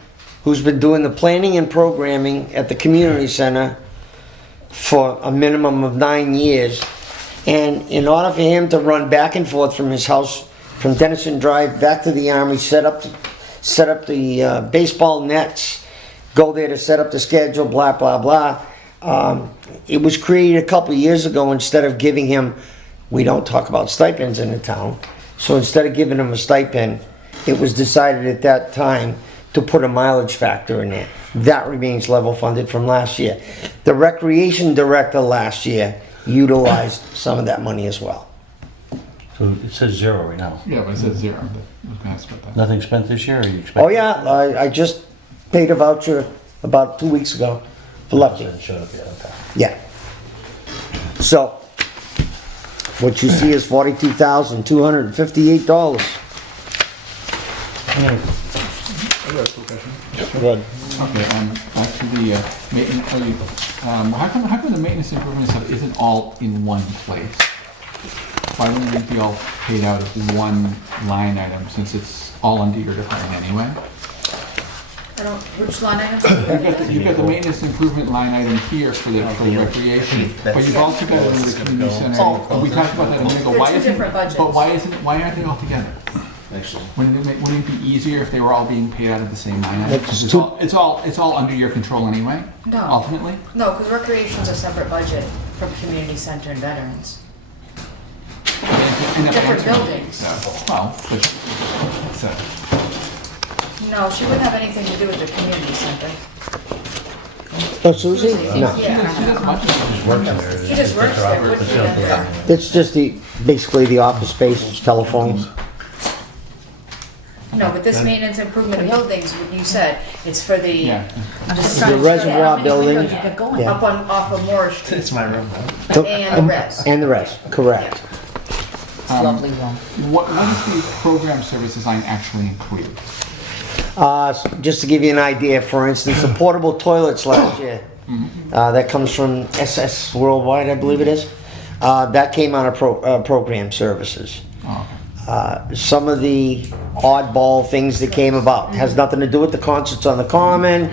who's been doing the planning and programming at the community center for a minimum of 9 years. And in order for him to run back and forth from his house, from Dennison Drive back to the Army, set up the baseball nets, go there to set up the schedule, blah, blah, blah. It was created a couple of years ago. Instead of giving him, we don't talk about stipends in the town, so instead of giving him a stipend, it was decided at that time to put a mileage factor in there. That remains level funded from last year. The recreation director last year utilized some of that money as well. So it says 0 right now. Yeah, but it says 0. I was going to ask about that. Nothing spent this year, or you expect? Oh yeah, I just paid a voucher about 2 weeks ago for Lefty. It showed up yet, okay. Yeah. So, what you see is $42,258. I got a quick question. Good. Okay, back to the maintenance. How come the maintenance improvement stuff isn't all in one place? why wouldn't it be all paid out of one line item since it's all under your department anyway? I don't, which line item? You've got the maintenance improvement line item here for the recreation, but you've also got it in the community center. Oh. We talked about that a minute ago. They're Why two isn't- different budgets. But why aren't they all together? Wouldn't it be easier if they were all being paid out of the same line item? It's It's all under your control anyway, No. ultimately? No, because recreation's a separate budget from community center and veterans. And that's Different one thing. buildings. So, well, but, so, No, she wouldn't have anything to do with the community center. Oh, Susie? No. she Yeah, does much of it. Works in there. she just works there, wouldn't she? then? It's just basically the office space, telephones. No, but this maintenance improvement of buildings, what you said, it's for the, Yeah. The reservoir building. Yeah. up on, off of Moore Street It's my room. and the rest. And the rest, correct. Lovely room. What does the program services line actually include? Just to give you an idea, for instance, the portable toilets last year, that comes from SS Worldwide, I believe it is. That came out of program services. Oh, okay. Some of the oddball things that came about has nothing to do with the concerts on the common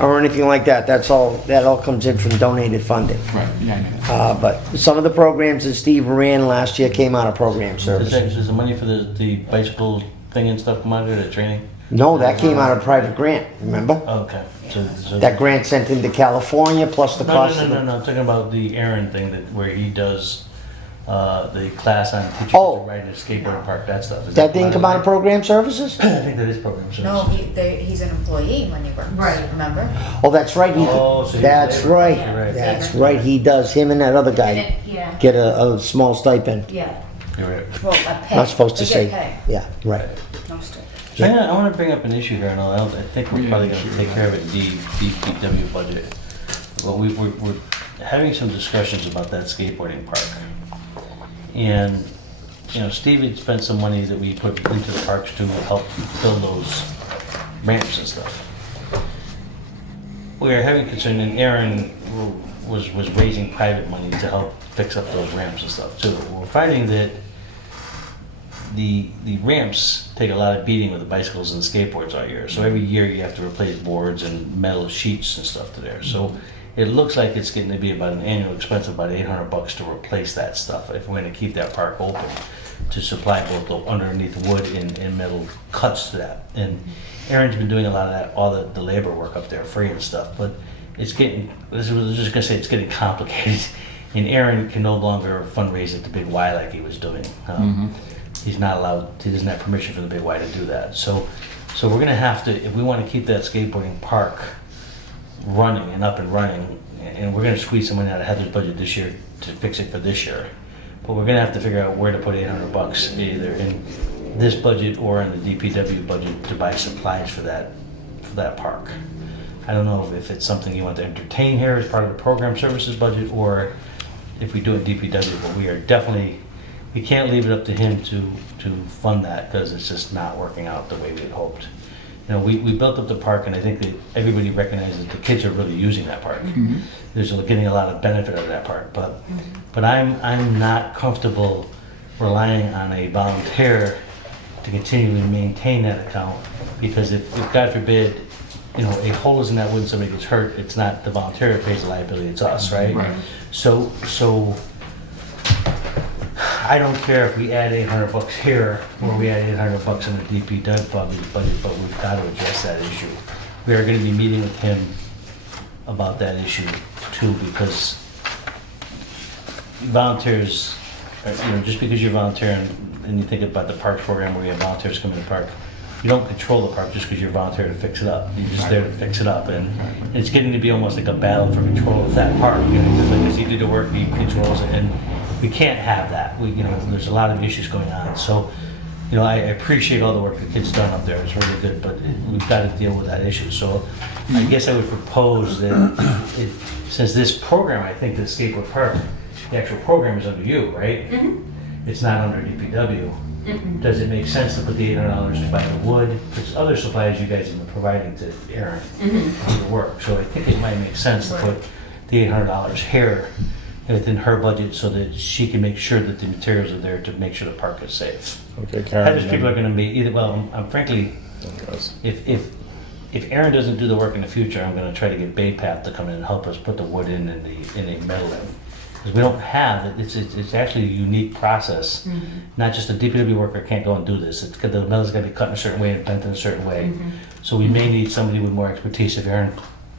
or anything like that. That all comes in from donated funding. Right, yeah, I know that. But some of the programs that Steve ran last year came out of program services. Does the money for the bicycle thing and stuff come out of the training? No, that came out of private grant, remember? Oh, okay. So That grant sent into California plus the cost of no, the... I'm talking about the Aaron thing where he does the class on teaching Oh. to ride a skateboard park, that stuff. Is That didn't come out of program services? I think that is program services. No, he's an employee when he works, remember? Oh, that's right. Oh, so he's That's labor. right. You're right. That's right. He does. Him and that other guy Yeah, get a small stipend. yeah. You're right. Well, a pay. Not supposed to They say. get pay. Yeah, right. No stipend. So I want to bring up an issue here, and I think we're probably going to take care of it in DPW budget. Well, we're having some discussions about that skateboarding park. And, Steve had spent some money that we put into the parks to help build those ramps and stuff. We are having concern, and Aaron was raising private money to help fix up those ramps and stuff too. We're finding that the ramps take a lot of beating with the bicycles and the skateboards all year. So every year you have to replace boards and metal sheets and stuff to there. So it looks like it's getting to be about an annual expense of about $800 to replace that stuff if we're going to keep that park open, to supply both the underneath wood and metal cuts to that. And Aaron's been doing a lot of that, all the labor work up there, free and stuff. But it's getting, I was just going to say, it's getting complicated. And Aaron can no longer fundraise at the Big Y like he was doing. He's not allowed, he doesn't have permission from the Big Y to do that. So we're going to have to, if we want to keep that skateboarding park running and up and running, and we're going to squeeze some money out of Heather's budget this year to fix it for this year, but we're going to have to figure out where to put $800 either in this budget or in the DPW budget to buy supplies for that park. I don't know if it's something you want to entertain here as part of the program services budget, or if we do it DPW, but we are definitely, we can't leave it up to him to fund that, because it's just not working out the way we had hoped. We built up the park, and I think that everybody recognizes that the kids are really using that park. They're getting a lot of benefit out of that park, but I'm not comfortable relying on a volunteer to continue to maintain that account, because if God forbid, a hole is in that wood and somebody gets hurt, it's not the volunteer that pays the liability, it's us, right? Right. So I don't care if we add $800 here or we add $800 in the DPW budget, but we've got to address that issue. We are going to be meeting with him about that issue too, because volunteers, just because you're volunteering and you think about the parks program where you have volunteers come in the park, you don't control the park just because you're a volunteer to fix it up. You're just there to fix it up, and it's getting to be almost like a battle for control of that park. Because he did the work, he controls it, and we can't have that. There's a lot of issues going on. So, I appreciate all the work the kids done up there. It's really good, but we've got to deal with that issue. So, I guess I would propose that since this program, I think the skateboard park, the actual program is under you, right? It's not under DPW. Does it make sense to put the $800 to buy the wood? There's other supplies you guys have been providing to Aaron for the work. So I think it might make sense to put the $800 here within her budget so that she can make sure that the materials are there to make sure the park is safe. Okay, Karen. Others people are gonna be either, well, I'm frankly, if Aaron doesn't do the work in the future, I'm gonna try to get Bay Path to come in and help us put the wood in and the metal in. Because we don't have, it's actually a unique process. Not just a DPW worker can't go and do this. It's 'cause the metal's gotta be cut in a certain way and bent in a certain way. So we may need somebody with more expertise if Aaron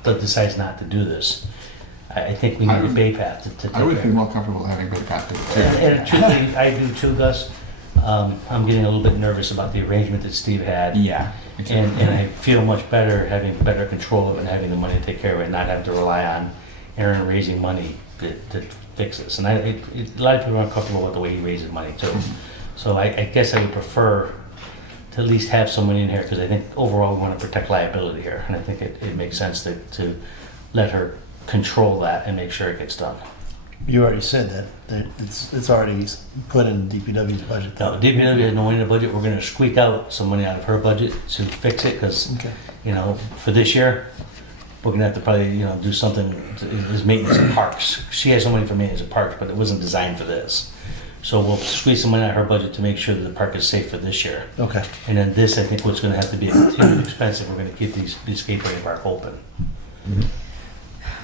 decides not to do this. I think we need a Bay Path to take I would care feel of it. more comfortable having Bay Path do it too. And truthfully, I do too, Gus. I'm getting a little bit nervous about the arrangement that Steve had. Yeah. And I feel much better having better control of it and having the money to take care of it, not having to rely on Aaron raising money to fix this. And a lot of people aren't comfortable with the way he raises money too. So I guess I would prefer to at least have someone in here, because I think overall we want to protect liability here. And I think it makes sense to let her control that and make sure it gets done. You already said that it's already put in DPW's budget. No, DPW has no money in the budget. We're gonna squeak out some money out of her budget to fix it, because, Okay. for this year, we're gonna have to probably, do something, is maintenance of parks. She has some money for maintenance of parks, but it wasn't designed for this. So we'll squeeze some money out of her budget to make sure that the park is safe for this year. Okay. And then this, I think, what's gonna have to be a continued expense if we're gonna keep these skateboarding park open.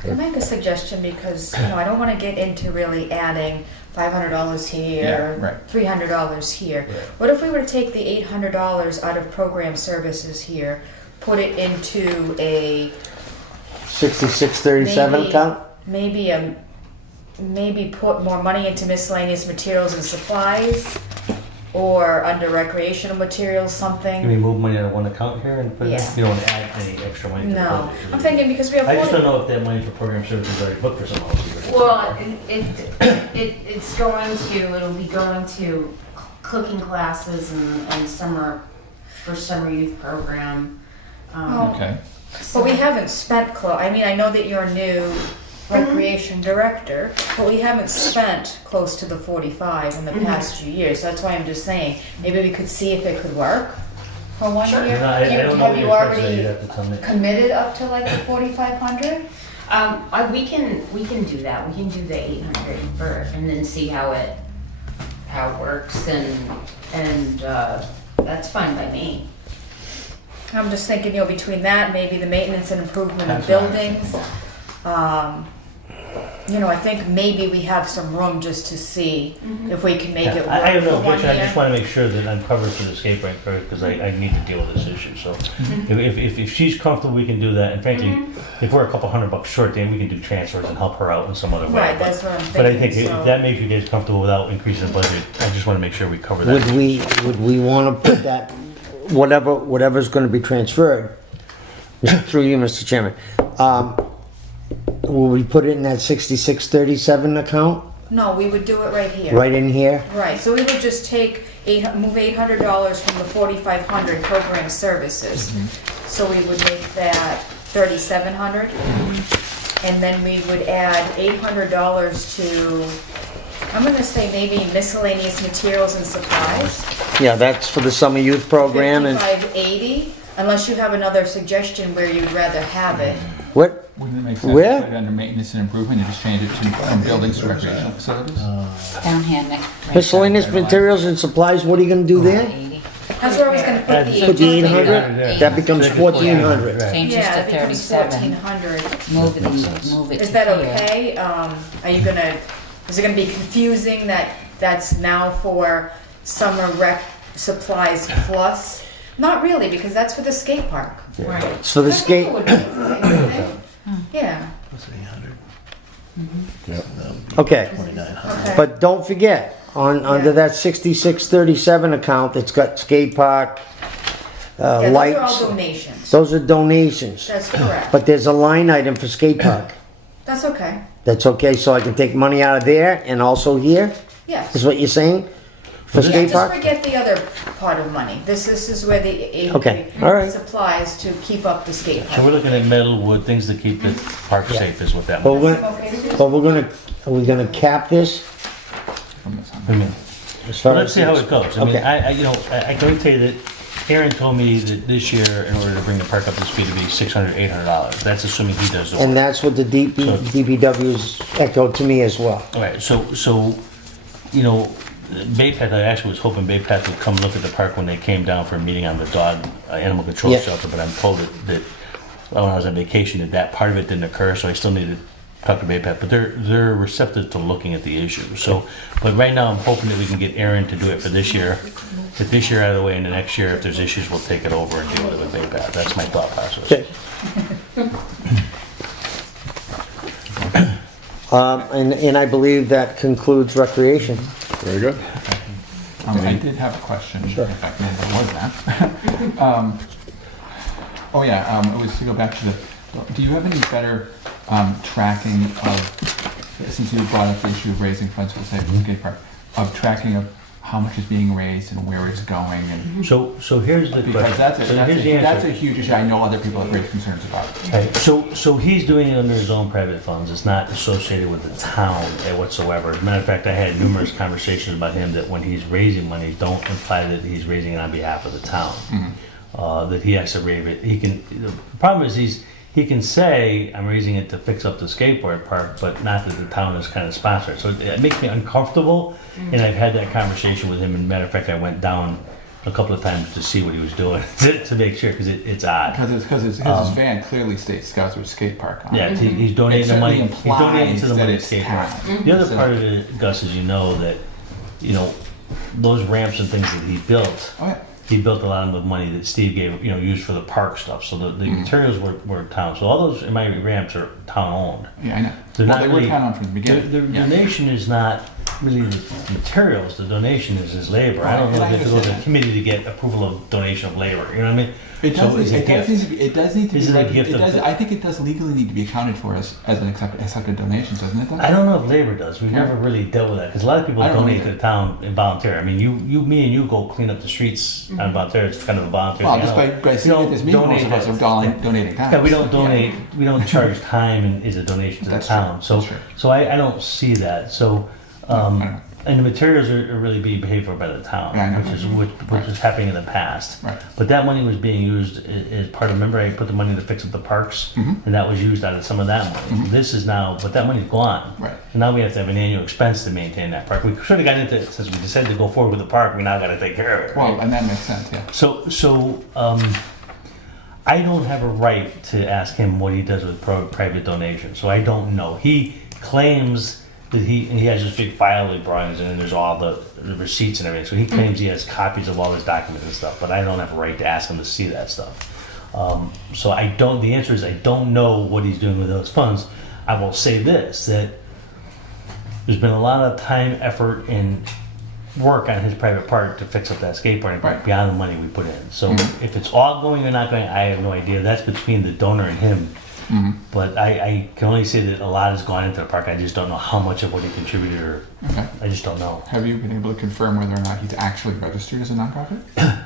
Can I make a suggestion, because, I don't wanna get into really adding $500 here, Yeah, right. $300 here. Right. What if we were to take the $800 out of program services here, put it into a 6637 Maybe- account? maybe put more money into miscellaneous materials and supplies, or under recreational materials, Can we something? move money out of one account here and put it, Yeah. you don't wanna add any extra money to the No, budget? I'm thinking because we have I just don't 40, know if that money for program services is already booked for some else. Well, it'll be going to cooking classes and summer youth program. Oh. Okay. but we haven't spent I know that you're new recreation director, but we haven't spent close to the 45 in the past few years. That's why I'm just saying, maybe we could see if it could work for one year. I don't know Have what you your price is, already you'd have to tell me. committed up to like the 4,500? We can do that. We can do the 800 first and then see how it works and that's fine by me. I'm just thinking, between that, maybe the maintenance and improvement of That's what I'm buildings. I think maybe we have some room just to see if we can make it work I don't know, for 1 Rich, I just year. wanna make sure that I'm covered for the skate rink, because I need to deal with this issue, so. If she's comfortable, we can do that, and frankly, if we're a couple $100 short, then we can do transfers and help her out in some other way. Right, that's what I'm But I think thinking, if so- that makes you guys comfortable without increasing the budget, I just wanna make sure we cover that. Would we wanna put that, whatever's gonna be transferred, through you, Mr. Chairman, will we put it in that 6637 account, No, we would do it right here. right in here? Right, so we would just move $800 from the 4,500 program services. So we would make that 3,700. And then we would add $800 to, I'm gonna say maybe miscellaneous materials and supplies. Yeah, that's for the summer youth program, and 5,580, unless you have another suggestion where you'd rather have it. what, Wouldn't it make sense Where? to put it under maintenance and improvement and just change it to from buildings to recreational facilities? Down here, next. miscellaneous materials and supplies, what are you gonna do there? 80. That's where I was gonna put the Put the 800. 800? That becomes 1,400. Right. Changes Yeah, to it becomes 37. 1,400. Move it to Is that here. okay? Is it gonna be confusing that that's now for summer rec supplies plus? Not really, because that's for the skate park. Right. It's for the skate, Yeah, What's 800? Yep. okay. 2,900. okay. But don't forget, under that 6637 account, it's got skate park, Yeah, those are lights. all donations. Those are donations. That's correct. But there's a line item for skate park. That's okay. That's okay, so I can take money out of there and also here, Yes. is what you're saying? For Yeah, skate just park? forget the other part of money. This is where the Okay, all right. supplies to keep up the skate So park. we're looking at metal, wood, things to keep the park Yeah. safe is what that But means. we're, Okay to do? but are we gonna cap this? From the summer. I mean, As far Well, let's as see how this- it goes. I mean, Okay. I can tell you that Aaron told me that this year, in order to bring the park up to speed, it'd be $600, $800. That's assuming he does the work. And that's what the DPW's echoed to me as well. All right, so, you know, Bay Path, I actually was hoping Bay Path would come look at the park when they came down for a meeting on the dog, animal control Yeah. shelter, but I'm told that when I was on vacation, that part of it didn't occur, so I still need to talk to Bay Path, but they're receptive to looking at the issue, so, but right now, I'm hoping that we can get Aaron to do it for this year. Get this year out of the way, and the next year, if there's issues, we'll take it over and deal with it with Bay Path. That's my thought process. Okay. And I believe that concludes recreation. Very good. I did have a question, if I can remember that. It was to go back to do you have any better tracking of, since you brought up the issue of raising funds for the skate park, of tracking of how much is being raised and where it's going, and So here's the because question. Here's the answer. that's a huge issue. I know other people have raised concerns about. Right, so he's doing it under his own private funds. It's not associated with the town whatsoever. As a matter of fact, I had numerous conversations about him that when he's raising money, don't imply that he's raising it on behalf of the town. That he has to raise it. The problem is he can say, I'm raising it to fix up the skateboard park, but not that the town is kind of sponsored. So it makes me uncomfortable, and I've had that conversation with him. And matter of fact, I went down a couple of times to see what he was doing to make sure, because it's odd. Because his van clearly states Southbridge Skate Park on it. Yeah, he's donating the money. He's donating to the money it's skate town. park. The other part of it, Gus, is that those ramps and things that he built. Oh, yeah. He built a lot of the money that Steve gave, used for the park stuff. So the materials were town. So all those, in my ramps, are town owned. Yeah, I know. They're not They really, were town owned from the beginning. The donation is not really the materials. The donation is his labor. I don't know if it goes to a committee to get approval of donation of labor. You know what I mean? It does. So it's a gift. It does need to Is be. it a gift of- I think it does legally need to be accounted for as an accepted donation, doesn't it? Though? I don't know if labor does. We've never really dealt with that because a lot of people I don't donate either. to the town and volunteer. I mean, me and you go clean up the streets on volunteer. It's kind of a volunteer. Well, thing. just I by don't- seeing we it as don't me, most of donate us are that. donating time. Yeah, we don't donate. We don't charge time and is a donation to That's the town. true. So, That's true. so I don't see that. So, and the materials are really being paid for by the town, Yeah, I know. which was happening in the past. Right. But that money was being used as part of. Remember, I put the money to fix up the parks, and that was used out of some of that money. This is now, but that money's gone. Right. And now we have to have an annual expense to maintain that park. We should have got into it since we decided to go forward with the park. We now got to take care of it. Well, right? and that makes sense. Yeah. So I don't have a right to ask him what he does with private donations. So I don't know. He claims that he has this big file he brought in, and there's all the receipts and everything. So he claims he has copies of all his documents and stuff, but I don't have a right to ask him to see that stuff. So I don't. The answer is I don't know what he's doing with those funds. I will say this: that there's been a lot of time, effort, and work on his private park to fix up that skateboarding park Right. beyond the money we put in. So if it's all going or not going, I have no idea. That's between the donor and him. But I can only say that a lot has gone into the park. I just don't know how much of what he contributed, or Okay. I just don't know. Have you been able to confirm whether or not he's actually registered as a nonprofit?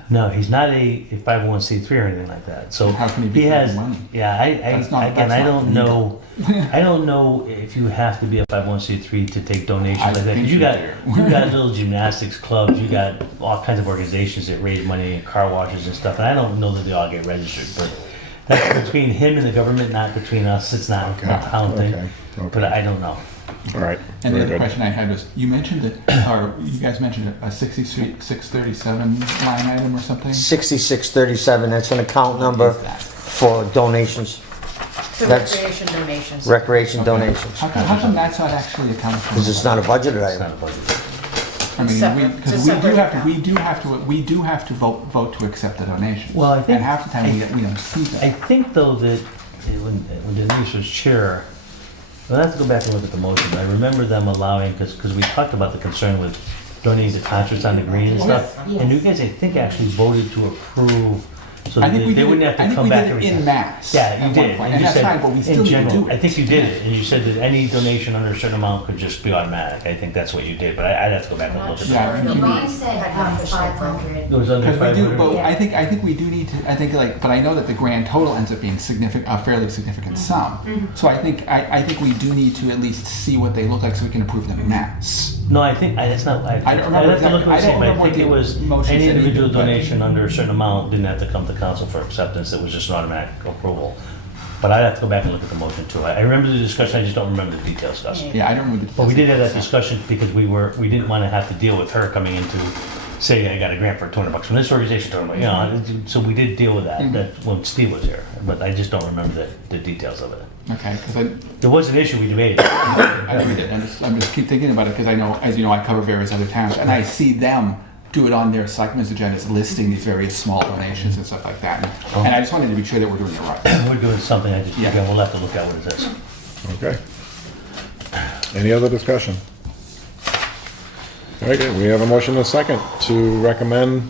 No, he's not a 501c3 or anything like that. So How can he be has, getting money? yeah, That's not- again, that's I not don't know. I don't know if you have to be a 501c3 to take donations I like that. think Because you you got little gymnastics clubs, you got all kinds of organizations that raise money and car washes and stuff. And I don't know that they all get registered, but that's between him and the government, not between us. It's not a town thing. Okay. But I don't know. All right. And the Very other good. question I had was, you mentioned that, or you guys mentioned a 637 line item or something. 6637, that's an account number What is that? for donations, So That's- recreation donations. recreation Okay. donations. How come that's not actually accounted for? Because it's not a budgeted It's item. not a budget. I mean, Separate. It's a because separate account. we do have to vote to accept the donation. Well, I think- and half the time we don't see I that. think though that when Denise was chair, we'll have to go back and look at the motion. But I remember them allowing, because we talked about the concern with donating to concerts on the green and stuff. Yes. And you guys, I think, actually voted to approve, so I that think we they did wouldn't it- have to I think come we back did every it in time. mass Yeah, at you one did. point, You and just that's said fine, but we still in need to general. do it. I think you did it, and you said that any donation under a certain amount could just be automatic. I think that's what you did, but I'd have to go back and look at Yeah. that. The bond said 500. It was under Because we do, 500. but Yeah. I think we do need to. I think but I know that the grand total ends up being a fairly significant sum. So I think we do need to at least see what they look like so we can approve them in mass. No, I think, it's not, I don't remember I'd have to look exactly- what it I said, don't but I remember think what it the was, motion any said individual either, but- donation under a certain amount didn't have to come to council for acceptance, it was just an automatic approval. But I'd have to go back and look at the motion too. I remember the discussion, I just don't remember the details, Gus. Yeah, I don't remember the. But we did have that discussion because we didn't want to have to deal with her coming into, say, I got a grant for $200 from this organization, $200, you know, so we did deal with that when Steve was here, but I just don't remember the details of it. Okay, because There was an issue, we debated it. I think we did. I'm just keep thinking about it because I know, as you know, I cover various other towns, and I see them do it on their selectmen's agendas, listing these various small donations and stuff like that. And I just wanted to be sure that we're doing it right. We're doing something, Yeah. again, we'll have to look at what it is. Okay. Any other discussion? Okay, we have a motion and a second to recommend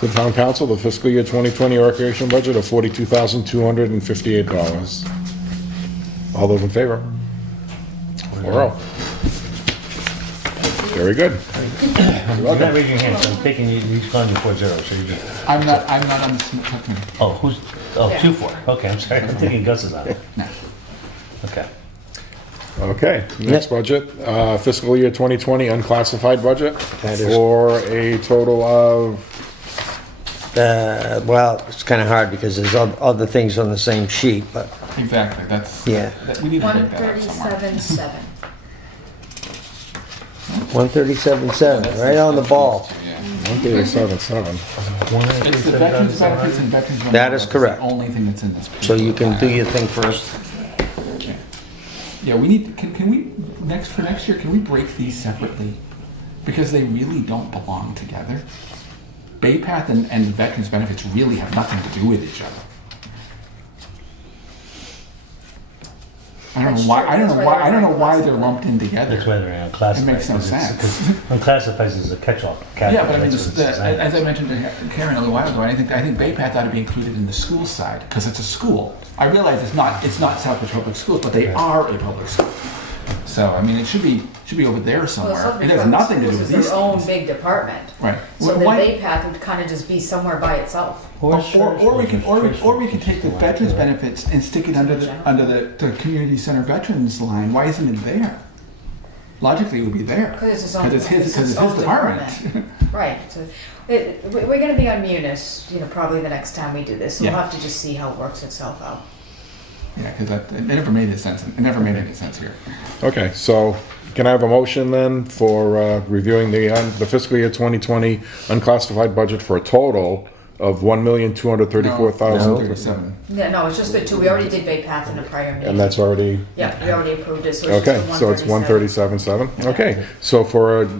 to the town council the fiscal year 2020 recreation budget of $42,258. All those in favor? 4-0. Very good. You're not raising your hand, so I'm taking you, he's calling you 4-0, so you're just, I'm not on the subcommittee. oh, 2-4, okay, I'm sorry, I'm thinking Gus is on it. No. Okay. Okay, next budget, fiscal year 2020 unclassified budget That is- for a total of, Well, it's kind of hard because there's other things on the same sheet, but Exactly, that's. Yeah. We need to break that up somewhere. 137.7. 137.7, right on the ball. Yeah. 137.7. It's the veterans benefits and veterans. That is memorials. correct. The only thing that's in this. So you can do your thing first. Yeah, we need, can we, for next year, can we break these separately? Because they really don't belong together. Bay Path and veterans benefits really have nothing to do with each other. I don't know why they're lumped in together. That's why they're unclassified. It makes no sense. Unclassified is a catch-all. Yeah, but I mean, That's what it's designed as I mentioned to Karen a little while ago, I think Bay Path ought to be included in the school side because it's a school. I realize it's not Southbridge Public Schools, but they are a public school. So I mean, it should be over there somewhere. It has nothing to do with these It's their own things. big department. Right. So the Why- Bay Path would kind of just be somewhere by itself. Or we can take the veterans benefits and stick it under the community center veterans line. Why isn't it there? Logically, it would be there. Because it's its own, Because it's his own department. Right. So we're going to be on Munis, probably the next time we do this. So Yeah. we'll have to just see how it works itself out. Yeah, because it never made any sense. It never made any sense here. Okay, so can I have a motion then for reviewing the fiscal year 2020 unclassified budget for a total of $1,234,000? 37. Yeah, no, it's just the two. We already did Bay Path in a prior meeting. And that's already, Yeah, we already approved it. So it's okay, just so it's 137.7? Okay, so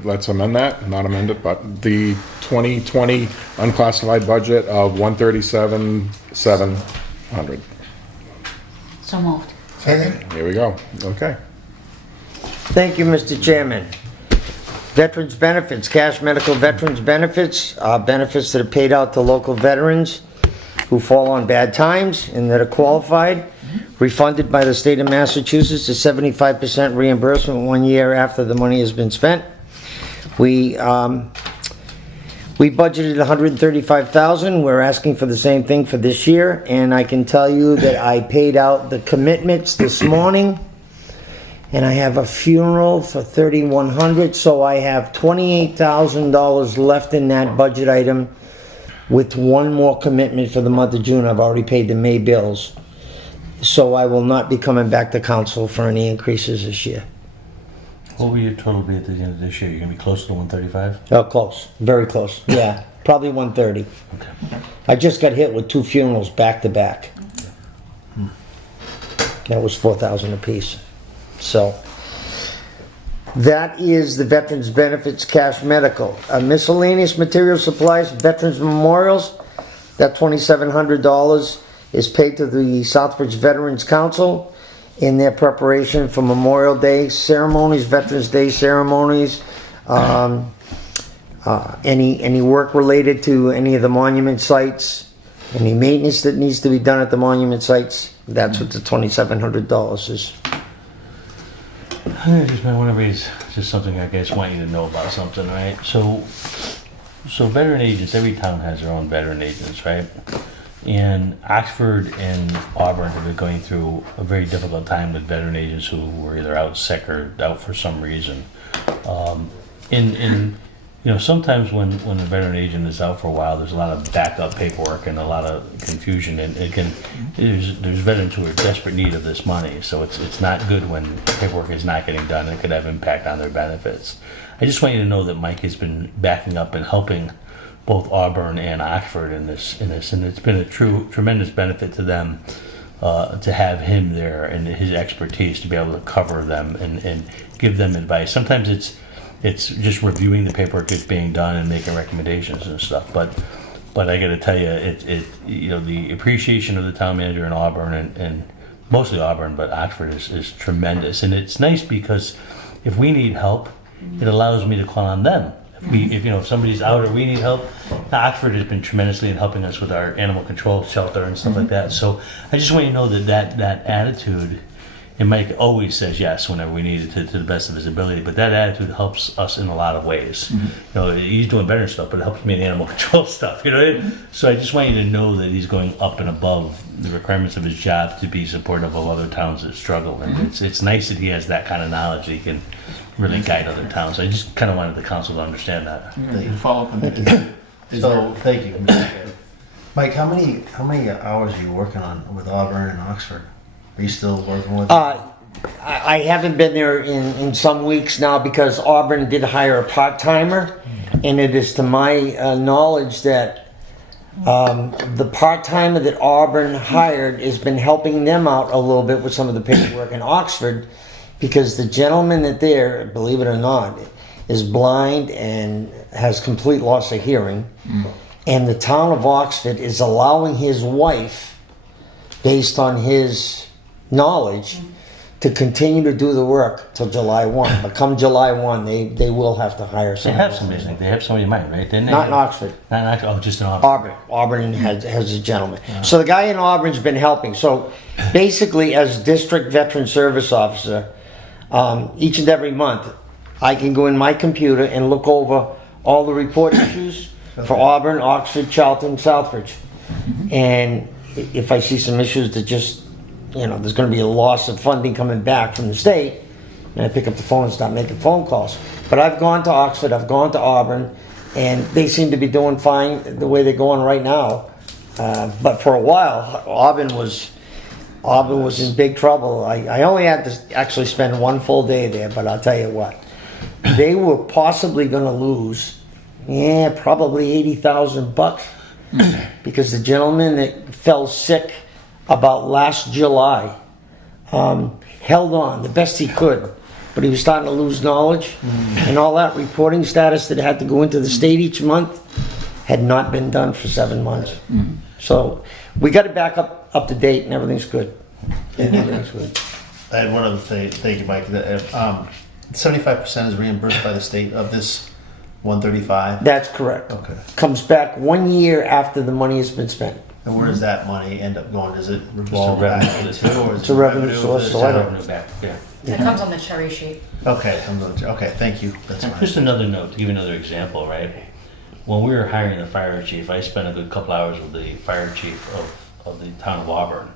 let's amend that, not amend it, but the 2020 unclassified budget of 137,700. So moved. Second? Here we go, okay. Thank you, Mr. Chairman. Veterans benefits, cash medical veterans benefits, benefits that are paid out to local veterans who fall on bad times and that are qualified, refunded by the state of Massachusetts to 75% reimbursement 1 year after the money has been spent. We budgeted $135,000. We're asking for the same thing for this year, and I can tell you that I paid out the commitments this morning, and I have a funeral for $3,100, so I have $28,000 left in that budget item with one more commitment for the month of June. I've already paid the May bills, so I will not be coming back to council for any increases this year. What will your total be at the end of this year? You're gonna be close to 135? Close, very close. Yeah, probably 130. Okay. I just got hit with 2 funerals back to back. That was $4,000 apiece. So that is the veterans benefits cash medical. Miscellaneous material supplies, veterans memorials. That $2,700 is paid to the Southbridge Veterans Council in their preparation for Memorial Day ceremonies, Veterans Day ceremonies, any work related to any of the monument sites, any maintenance that needs to be done at the monument sites. That's what the $2,700 is. I just want to raise just something I guess want you to know about something, right? So veteran agents, every town has their own veteran agents, right? And Oxford and Auburn have been going through a very difficult time with veteran agents who were either out sick or out for some reason. sometimes when a veteran agent is out for a while, there's a lot of backup paperwork and a lot of confusion, and there's veterans who are in desperate need of this money, so it's not good when paperwork is not getting done. It could have impact on their benefits. I just want you to know that Mike has been backing up and helping both Auburn and Oxford in this, and it's been a tremendous benefit to them to have him there and his expertise to be able to cover them and give them advice. Sometimes it's just reviewing the paperwork that's being done and making recommendations and stuff. But I got to tell you, the appreciation of the town manager in Auburn and mostly Auburn, but Oxford is tremendous. And it's nice because if we need help, it allows me to call on them. If somebody's out or we need help, Oxford has been tremendously in helping us with our animal control shelter and stuff like that. So I just want you to know that attitude. And Mike always says yes whenever we need it to the best of his ability, but that attitude helps us in a lot of ways. He's doing better stuff, but it helps me in animal control stuff. So I just want you to know that he's going up and above the requirements of his job to be supportive of other towns that struggle, and it's nice that he has that kind of knowledge that he can really guide other towns. I just kind of wanted the council to understand that. Follow up on that. So, thank you. Mike, how many hours are you working on with Auburn and Oxford? Are you still working with them? I haven't been there in some weeks now because Auburn did hire a part-timer, and it is to my knowledge that the part-timer that Auburn hired has been helping them out a little bit with some of the paperwork in Oxford, because the gentleman that there, believe it or not, is blind and has complete loss of hearing, and the town of Oxford is allowing his wife, based on his knowledge, to continue to do the work till July 1. But come July 1, they will have to hire They someone. have somebody, they have somebody in mind, right? Didn't they? Not in Oxford. Not in Oxford. Oh, just in Auburn. Auburn has a gentleman. So the guy in Auburn's been helping. So basically, as district veteran service officer, each and every month, I can go in my computer and look over all the report issues for Auburn, Oxford, Charlton, Southbridge. And if I see some issues that just, there's going to be a loss of funding coming back from the state, and I pick up the phone and start making phone calls. But I've gone to Oxford, I've gone to Auburn, and they seem to be doing fine the way they're going right now. But for a while, Auburn was in big trouble. I only had to actually spend one full day there, but I'll tell you what, they were possibly going to lose, probably $80,000, because the gentleman that fell sick about last July held on the best he could, but he was starting to lose knowledge, and all that reporting status that had to go into the state each month had not been done for 7 months. So we got it back up to date, and everything's good. Everything's good. I had one other thing. Thank you, Mike. 75% is reimbursed by the state of this 135. That's correct. Okay. Comes back 1 year after the money has been spent. And where does that money end up going? Does it revolve revenue back for the into, town. or is It's a it revenue source, for so the I town? don't- Revenue back, yeah. It comes on the cherry sheet. Okay, okay. Thank you. That's fine. Just another note, to give you another example, right? When we were hiring the fire chief, I spent a good couple hours with the fire chief of the town of Auburn,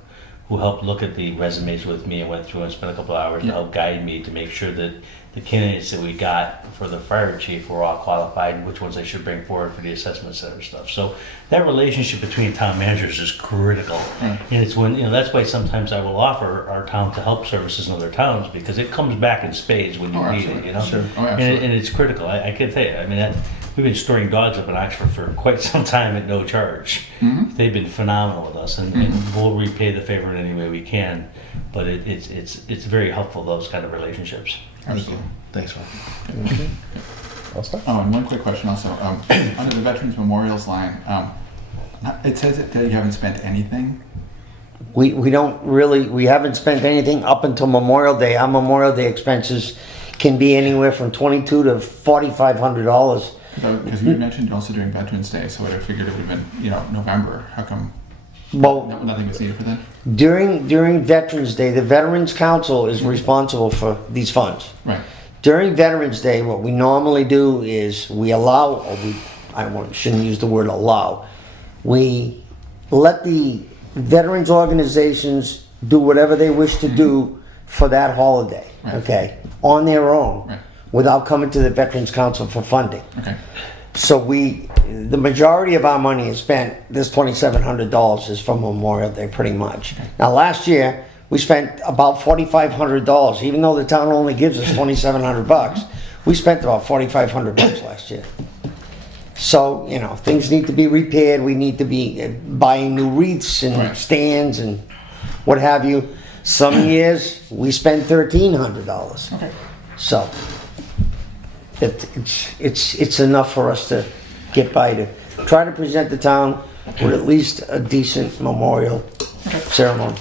who helped look at the resumes with me and went through and spent a couple hours to help guide me to make sure that the candidates that we got for the fire chief were all qualified and which ones I should bring forward for the assessment center stuff. So that relationship between town managers is critical. And it's when, that's why sometimes I will offer our town to help services in other towns, because it comes back in spades when you need it, Sure. Oh, and, absolutely. and it's critical. I can tell you, we've been storing dogs up in Oxford for quite some time at no charge. They've been phenomenal with us, and we'll repay the favor in any way we can. But it's very helpful, those kind of relationships. Absolutely. Thanks, Mike. Oh, and one quick question also. Under the Veterans Memorials line, it says that you haven't spent anything. We haven't spent anything up until Memorial Day. Our Memorial Day expenses can be anywhere from $2,200 to $4,500. Because you mentioned also during Veterans Day, so I figured it would have been, November. How come Well, nothing was needed for that? during Veterans Day, the Veterans Council is responsible for these funds. Right. During Veterans Day, what we normally do is we allow, shouldn't use the word allow, we let the veterans organizations do whatever they wish to do for that holiday, Right. okay, on their own. Right. without coming to the Veterans Council for funding. Okay. So the majority of our money is spent, this $2,700 is from Memorial Day, pretty much. Now, last year, we spent about $4,500, even though the town only gives us $2,700. We spent about $4,500 last year. So, you know, things need to be repaired, we need to be buying new wreaths and Right. stands and what have you. Some years, we spend $1,300. Okay. So, it's enough for us to get by, to try to present the town with at least a decent memorial ceremony.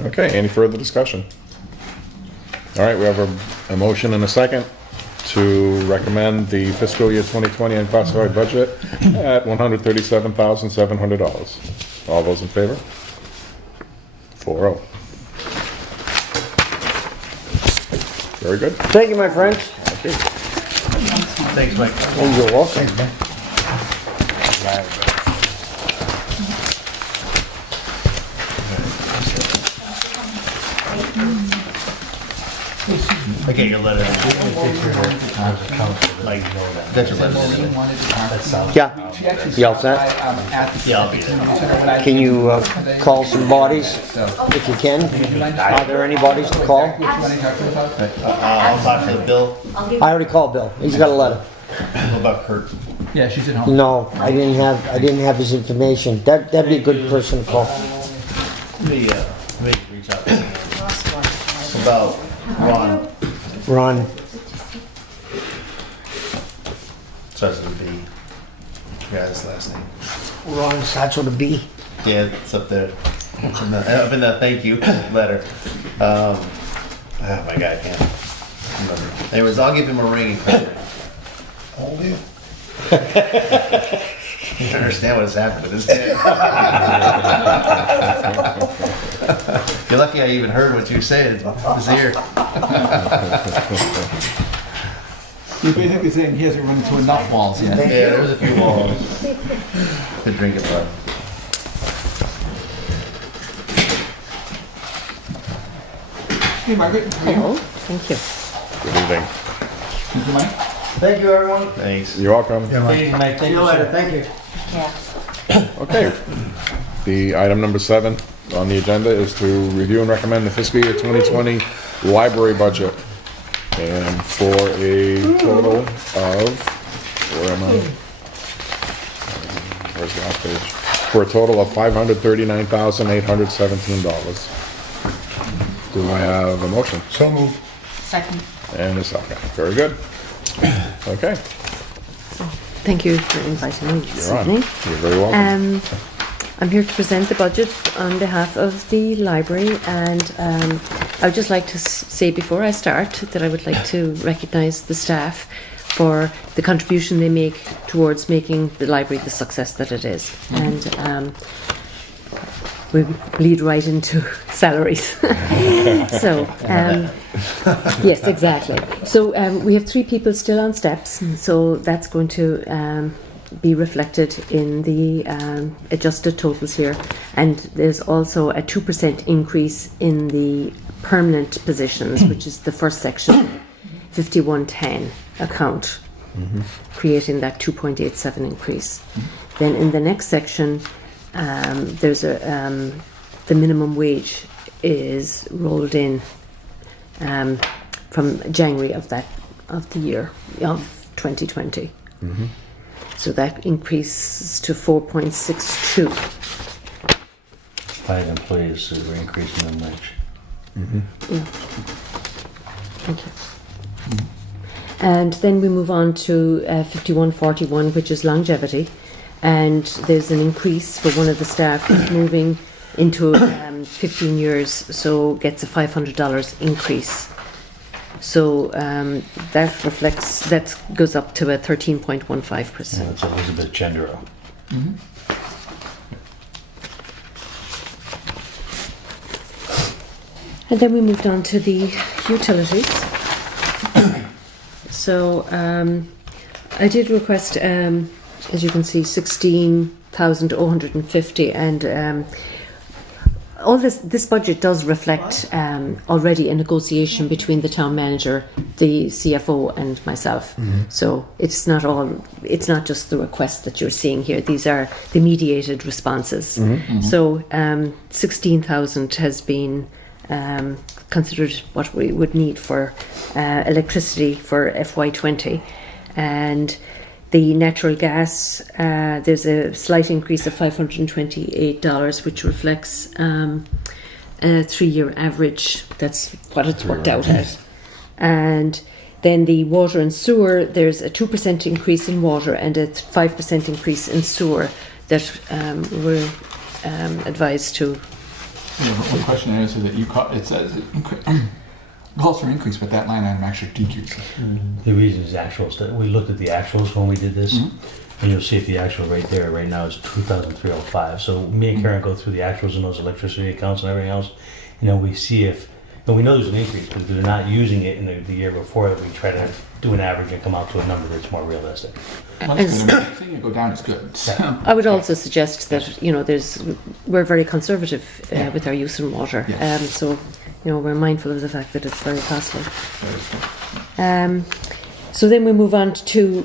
Okay, any further discussion? All right, we have a motion and a second to recommend the fiscal year 2020 unclassified budget at $137,700. All those in favor? 4-0. Very good. Thank you, my friends. Thanks, Mike. And you're welcome. I get your letter. Like, got your letter. Yeah, She actually You all stopped set? by, at the Yeah, I'll be there. community center when I can you call some bodies So, if you can? would you mind just Are there any bodies to call? Which one are you talking about? I'll talk to Bill. I already called Bill. He's got a letter. What about Kurt? Yeah, she's at home. No, I didn't have his information. That'd be a good person to call. Let me reach out to him. About Ron. Ron, Starts with a B. Yeah, his last name. Ron starts with a B. Yeah, it's up there. Up in the thank you letter. Oh my God, I can't remember. Anyways, I'll give him a ring and call him. Oh, yeah. You don't understand what has happened to this kid. You're lucky I even heard what you said. It's his ear. You're basically saying he hasn't run into enough walls yet. Yeah, there was a few walls. Good drinking bud. Hey, Margaret. Hello, thank you. Good evening. Thank you, Mike. Thank you, everyone. Thanks. You're welcome. Yeah, Mike. See you later. Thank you. Okay. The item number 7 on the agenda is to review and recommend the fiscal year 2020 library budget. And for a total of, where am I? Where's the last page? For a total of $539,817. Do I have a motion? So moved. Second. And a second. Very good. Okay, Thank you for inviting me this you're on. evening. You're very welcome. I'm here to present the budget on behalf of the library, and I would just like to say before I start that I would like to recognise the staff for the contribution they make towards making the library the success that it is. And we bleed right into salaries. So, yes, exactly. So we have 3 people still on steps, so that's going to be reflected in the adjusted totals here. And there's also a 2% increase in the permanent positions, which is the first section, 5110 account, creating that 2.87 increase. Then in the next section, there's the minimum wage is rolled in from January of the year of 2020. So that increases to 4.62. 5 employees, so we're increasing the wage. Yeah. Thank you. And then we move on to 5141, which is longevity. And there's an increase for one of the staff who's moving into 15 years, so gets a $500 increase. So that goes up to a 13.15%. That's Elizabeth Gendro. And then we moved on to the utilities. So I did request, as you can see, 16,050, and all this budget does reflect already a negotiation between the town manager, the CFO, and myself. So it's not just the requests that you're seeing here. These are the mediated responses. So 16,000 has been considered what we would need for electricity for FY20, and the natural gas, there's a slight increase of $528, which reflects a 3-year average. That's what it's worked out at. And then the water and sewer, there's a 2% increase in water and a 5% increase in sewer that we're advised to. One question is that it says calls for increase, but that line item actually decreases. The reason is actuals. We looked at the actuals when we did this, and you'll see if the actual rate there right now is 2,305. So me and Karen go through the actuals in those electricity accounts and everything else. We see and we know there's an increase, but if they're not using it in the year before, we try to do an average and come out to a number that's more realistic. Well, that's good. I mean, seeing it go down is good. So. I would also suggest that we're very conservative with our use in water. Yes. So we're mindful of the fact that it's very costly. So then we move on to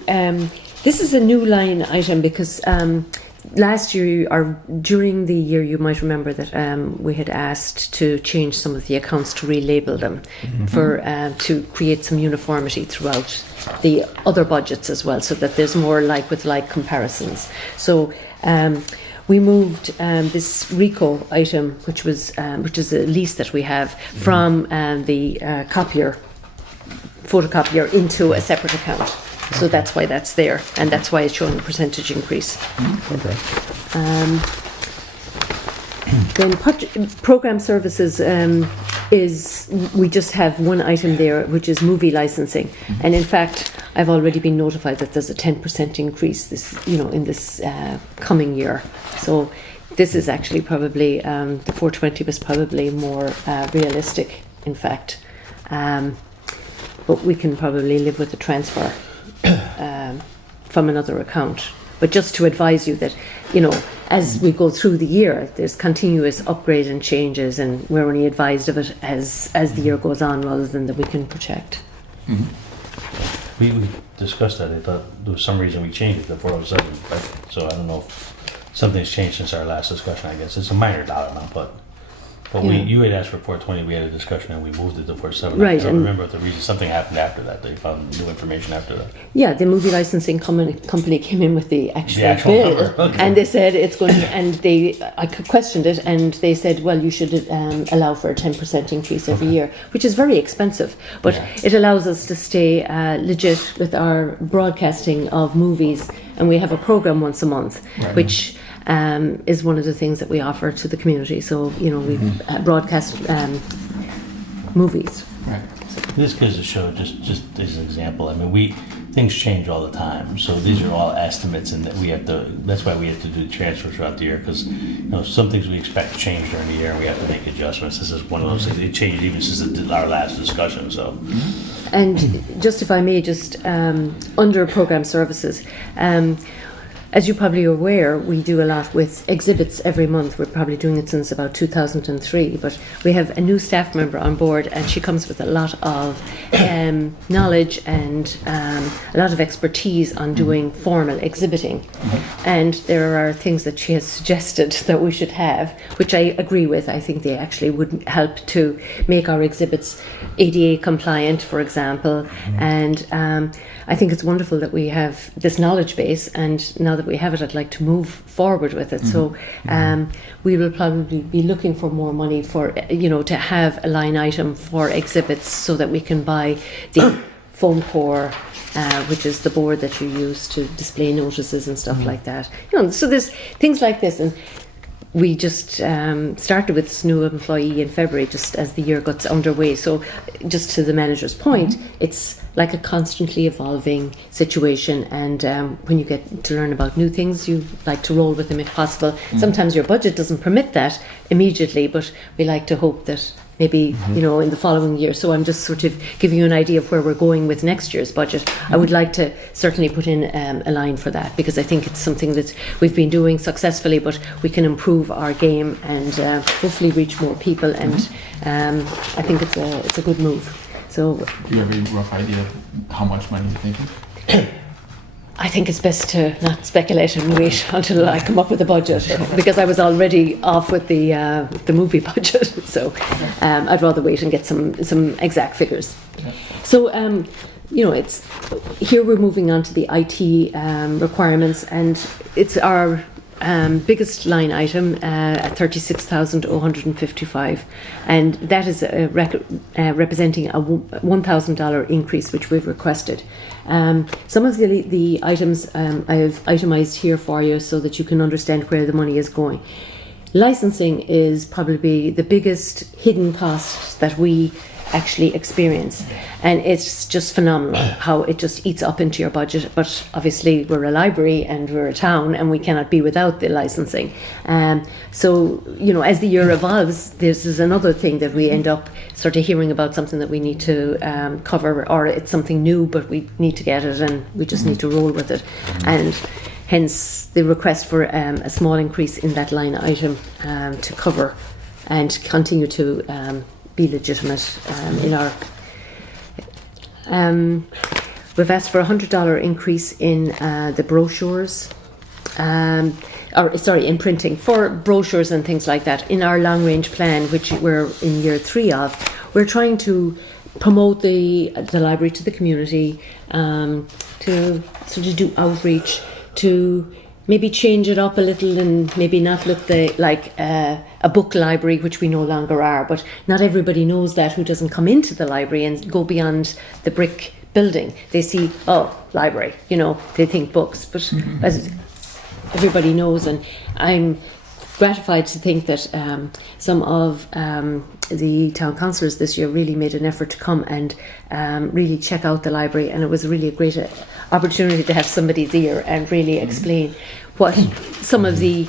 this is a new line item because last year or during the year you might remember that we had asked to change some of the accounts to relabel them for to create some uniformity throughout the other budgets as well, so that there's more like with like comparisons. So we moved this RICO item, which is a lease that we have, from the photocopier into a separate account. So that's why that's there, and that's why it's showing a percentage increase. Okay. Then program services we just have one item there, which is movie licensing, and in fact I've already been notified that there's a 10% increase in this coming year. So this is actually probably the 420 was probably more realistic, in fact, but we can probably live with the transfer from another account. But just to advise you that, as we go through the year, there's continuous upgrade and changes, and we're only advised of it as the year goes on, rather than that we can project. We discussed that. I thought there was some reason we changed it to 407. So I don't know if something's changed since our last discussion. I guess it's a minor dollar amount, but you had asked for 420. We had a discussion and we moved it to 407. Right, I don't remember the reason. Something happened after that. They found new information after that. Yeah, the movie licensing company came in with the actual bill, okay. and they said it's going to. And I questioned it, and they said, well, you should allow for a 10% increase every year, which is very expensive, but it allows us to stay legit with our broadcasting of movies, and we have a program once a month, which is one of the things that we offer to the community. So we broadcast movies. Right. This goes to show, just as an example, I mean, things change all the time. So these are all estimates, and that's why we have to do transfers throughout the year, because some things we expect to change during the year, and we have to make adjustments. This is one of those things. It changed even since our last discussion. So, and just if I may, just under program services. As you're probably aware, we do a lot with exhibits every month. We're probably doing it since about 2003, but we have a new staff member on board, and she comes with a lot of knowledge and a lot of expertise on doing formal exhibiting. And there are things that she has suggested that we should have, which I agree with. I think they actually would help to make our exhibits ADA compliant, for example, and I think it's wonderful that we have this knowledge base, and now that we have it, I'd like to move forward with it. So we will probably be looking for more money for, to have a line item for exhibits, so that we can buy the foam core, which is the board that you use to display notices and stuff like that. So there's things like this, and we just started with this new employee in February, just as the year got underway. So just to the manager's point, it's like a constantly evolving situation, and when you get to learn about new things, you like to roll with them if possible. Sometimes your budget doesn't permit that immediately, but we like to hope that maybe, you know, in the following year. So I'm just sort of giving you an idea of where we're going with next year's budget. I would like to certainly put in a line for that, because I think it's something that we've been doing successfully, but we can improve our game and hopefully reach more people. And I think it's a good move. So Do you have a rough idea of how much money you're thinking? I think it's best to not speculate and wait until I come up with a budget, because I was already off with the movie budget. So I'd rather wait and get some exact figures. So you know, it's here we're moving on to the IT requirements, and it's our biggest line item at 36,055, and that is representing a $1,000 increase which we've requested. Some of the items I've itemized here for you so that you can understand where the money is going. Licensing is probably the biggest hidden cost that we actually experience, and it's just phenomenal how it just eats up into your budget. But obviously we're a library and we're a town, and we cannot be without the licensing. So you know, as the year evolves, this is another thing that we end up sort of hearing about, something that we need to cover, or it's something new but we need to get it and we just need to roll with it. And hence the request for a small increase in that line item to cover and continue to be legitimate in our. We've asked for a $100 increase in the brochures, in printing for brochures and things like that. In our long range plan, which we're in year 3 of, we're trying to promote the library to the community, to sort of do outreach, to maybe change it up a little and maybe not look like a book library, which we no longer are. But not everybody knows that, who doesn't come into the library and go beyond the brick building. They see, oh, library, you know, they think books. But as everybody knows, and I'm gratified to think that some of the town councillors this year really made an effort to come and really check out the library, and it was really a great opportunity to have somebody's ear and really explain what some of the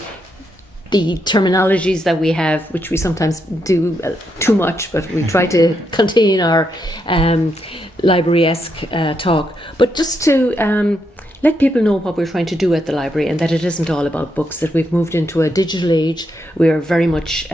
terminologies that we have, which we sometimes do too much, but we try to contain our library-esque talk, but just to let people know what we're trying to do at the library, and that it isn't all about books, that we've moved into a digital age. We are very much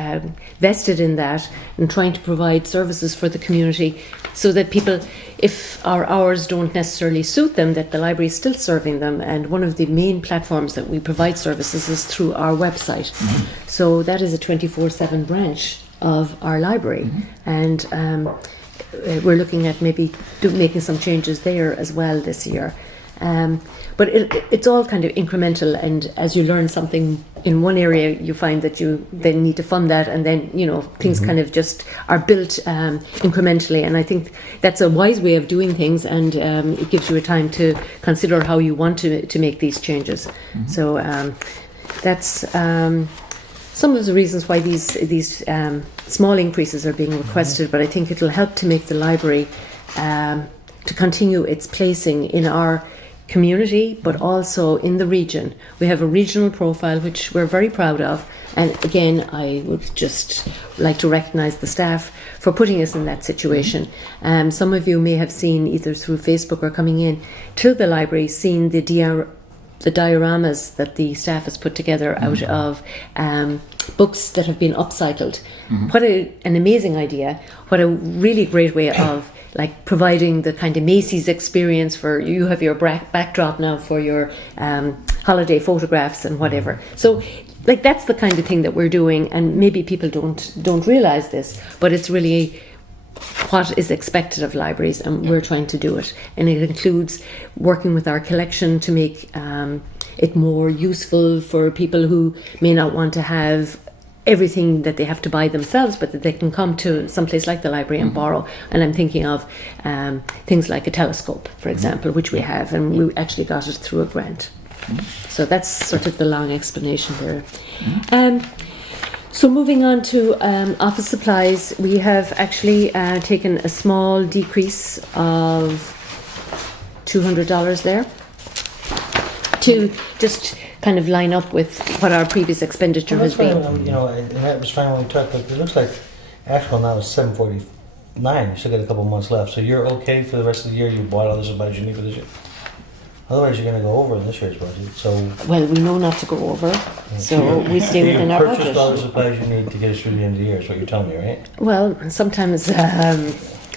vested in that and trying to provide services for the community, so that people, if our hours don't necessarily suit them, that the library is still serving them. And one of the main platforms that we provide services is through our website. So that is a 24/7 branch of our library. And we're looking at maybe making some changes there as well this year. But it's all kind of incremental, and as you learn something in one area, you find that you then need to fund that, and then, you know, things kind of just are built incrementally. And I think that's a wise way of doing things, and it gives you a time to consider how you want to make these changes. So that's some of the reasons why these small increases are being requested, but I think it'll help to make the library to continue its placing in our community, but also in the region. We have a regional profile which we're very proud of, and again I would just like to recognise the staff for putting us in that situation. Some of you may have seen, either through Facebook or coming in to the library, seen the dioramas that the staff has put together out of books that have been upcycled. What an amazing idea. What a really great way of like providing the kind of Macy's experience for you. Have your backdrop now for your holiday photographs and whatever. So like that's the kind of thing that we're doing, and maybe people don't realise this, but it's really what is expected of libraries, and we're trying to do it. And it includes working with our collection to make it more useful for people who may not want to have everything that they have to buy themselves, but that they can come to someplace like the library and borrow. And I'm thinking of things like a telescope, for example, which we have, and we actually got it through a grant. So that's sort of the long explanation there. So moving on to office supplies, we have actually taken a small decrease of $200 there to just kind of line up with what our previous expenditure has been. You know, and that was fine when we talked, but it looks like Actual now is 749. You still got a couple months left. So you're okay for the rest of the year? You bought all the supplies you need for this year? Otherwise, you're going to go over in this year's budget. So Well, we know not to go over, so we stay within you our purchased all the budget. supplies you need to get us through the end of the year, is what you're telling me, right? Well, sometimes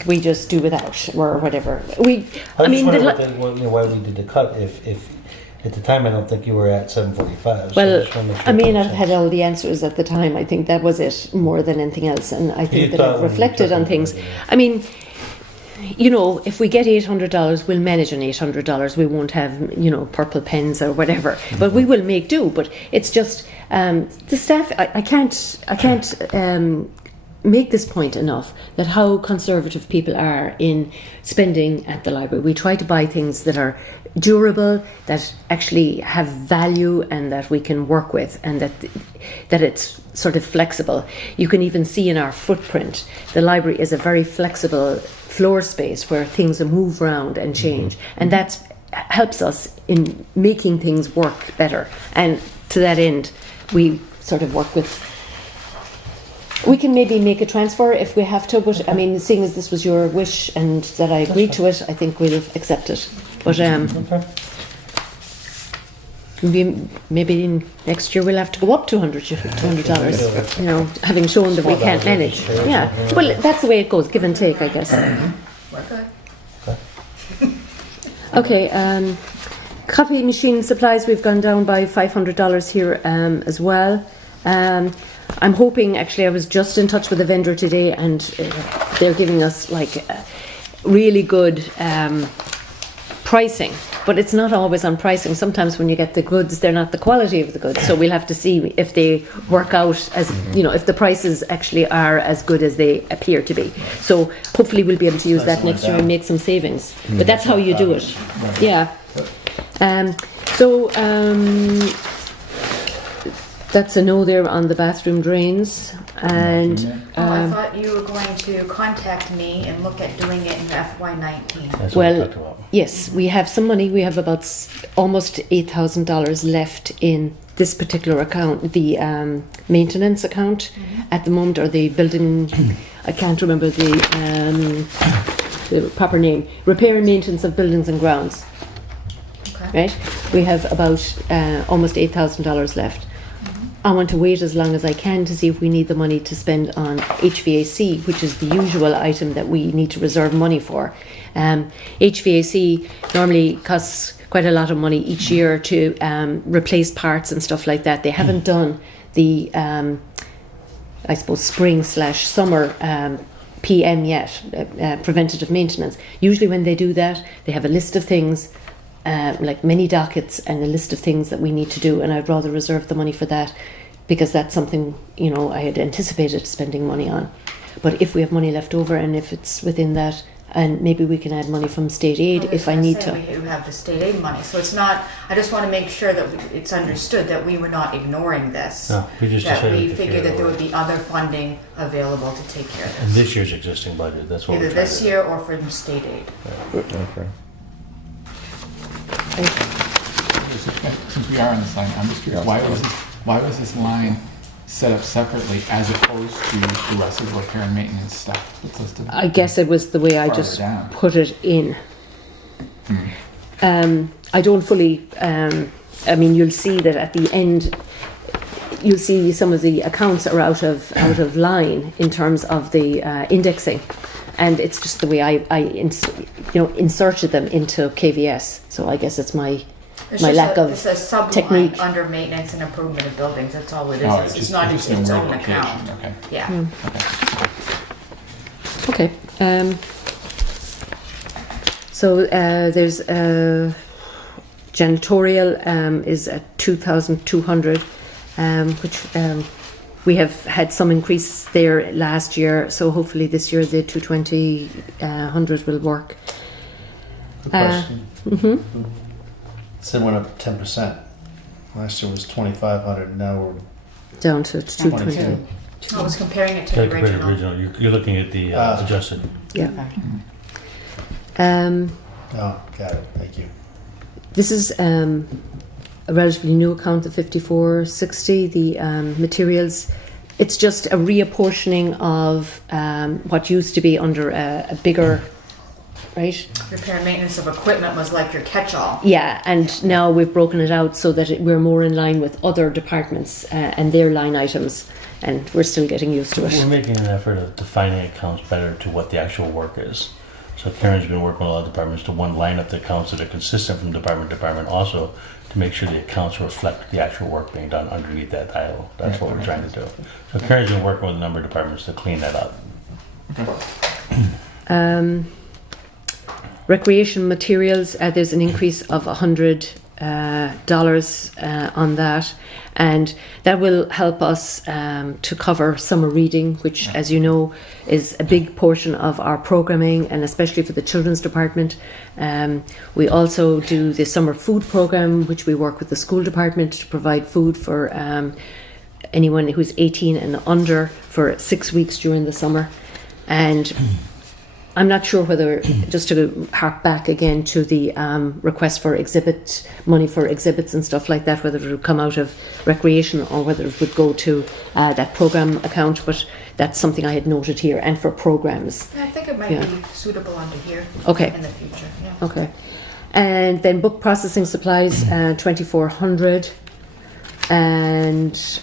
we just do without or whatever. I mean, the why we did the cut if at the time I don't think you were at 745. Well, just wanna make sure I may it not makes have had sense. all the answers at the time. I think that was it more than anything else, and I You think that thought I've when you reflected took on it, things. yeah. I mean, you know, if we get $800, we'll manage on $800. We won't have, you know, purple pens or whatever, but we will make do. But it's just the staff. I can't make this point enough that how conservative people are in spending at the library. We try to buy things that are durable, that actually have value, and that we can work with, and that it's sort of flexible. You can even see in our footprint, the library is a very flexible floor space where things move around and change, and that helps us in making things work better. And to that end, we sort of work with. We can maybe make a transfer if we have to, but I mean, seeing as this was your wish and that I agreed to it, I think we'll accept it. But Okay. maybe next year we'll have to go up $200, you know, having shown that we can't manage. Yeah, well, that's the way it goes, give and take, I guess. We're good. Okay, copy machine supplies, we've gone down by $500 here as well. I'm hoping, actually, I was just in touch with a vendor today, and they're giving us like really good pricing, but it's not always on pricing. Sometimes when you get the goods, they're not the quality of the goods, so we'll have to see if they work out as, you know, if the prices actually are as good as they appear to be. So hopefully we'll be able to use that next year and make some savings, but that's how you do it. Yeah. That's a no there on the bathroom drains, and I thought you were going to contact me and look at doing it in FY19. That's what we well, talked about. yes, we have some money. We have about almost $8,000 left in this particular account, the maintenance account at the moment, or the building. I can't remember the proper name. Repair and maintenance of buildings and grounds. Okay. Right? We have about almost $8,000 left. I want to wait as long as I can to see if we need the money to spend on HVAC, which is the usual item that we need to reserve money for. HVAC normally costs quite a lot of money each year to replace parts and stuff like that. They haven't done the, I suppose, spring/summer PM yet, preventative maintenance. Usually when they do that, they have a list of things, like many dockets and a list of things that we need to do, and I'd rather reserve the money for that, because that's something, you know, I had anticipated spending money on. But if we have money left over, and if it's within that, and maybe we can add money from state aid if I need to. We have the state aid money, so it's not. I just want to make sure that it's understood that we were not ignoring this. No, we just that decided we to figured figure that there out would be other funding available to take care of And this, this year's existing budget, that's what either we're trying this to do. year or from state aid. Okay. Since we are on this line, I'm just curious, why was this line set up separately as opposed to the rest of the repair and maintenance stuff that's listed? I guess it was the way I Farther just down. put it in. I don't fully. I mean, you'll see that at the end, you'll see some of the accounts are out of line in terms of the indexing, and it's just the way I inserted them into KVS. So I guess it's my lack of It's a subline technique. under maintenance and improvement of buildings. That's all it is. Oh, It's not just its in own one account. location, okay. Yeah. Okay. So there's janitorial is at 2,200, which we have had some increase there last year. So hopefully this year the 2,200 will work. Good question. Mm-hmm. So it went up 10%. Last year was 2,500. Now we're Down to 220. I was comparing it to Gotta the compare the original. original. You're looking at the adjusted. Yeah. oh, got it. Thank you. This is a relatively new account, the 5460. The materials it's just a reapportioning of what used to be under a bigger, right? Repair and maintenance of equipment was like your catch-all. Yeah, and now we've broken it out so that we're more in line with other departments and their line items, and we're still getting used to We're it. making an effort of defining accounts better to what the actual work is. So Karen's been working with a lot of departments to one line up the accounts that are consistent from department to department, also to make sure the accounts reflect the actual work being done underneath that title. That's what we're trying to do. So Karen's been working with a number of departments to clean that up. Recreation materials, there's an increase of $100 on that, and that will help us to cover summer reading, which, as you know, is a big portion of our programming, and especially for the children's department. We also do the summer food program, which we work with the school department to provide food for anyone who's 18 and under for 6 weeks during the summer. And I'm not sure whether, just to hark back again to the request for money for exhibits and stuff like that, whether it would come out of recreation or whether it would go to that program account, but that's something I had noted here, and for programs. I think it might be suitable under here Okay. in the future. Yeah. Okay. And then book processing supplies, 2,400, and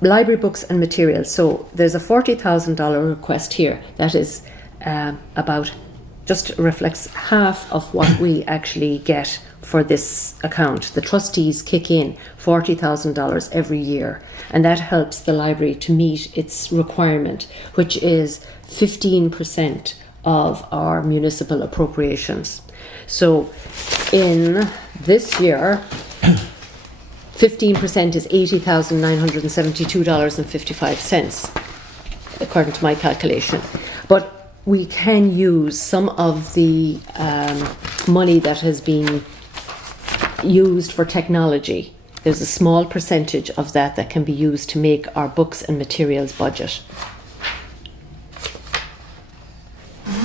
library books and materials. So there's a $40,000 request here. That is about, just reflects half of what we actually get for this account. The trustees kick in $40,000 every year, and that helps the library to meet its requirement, which is 15% of our municipal appropriations. So in this year, 15% is $80,972.55, according to my calculation. But we can use some of the money that has been used for technology. There's a small percentage of that can be used to make our books and materials budget.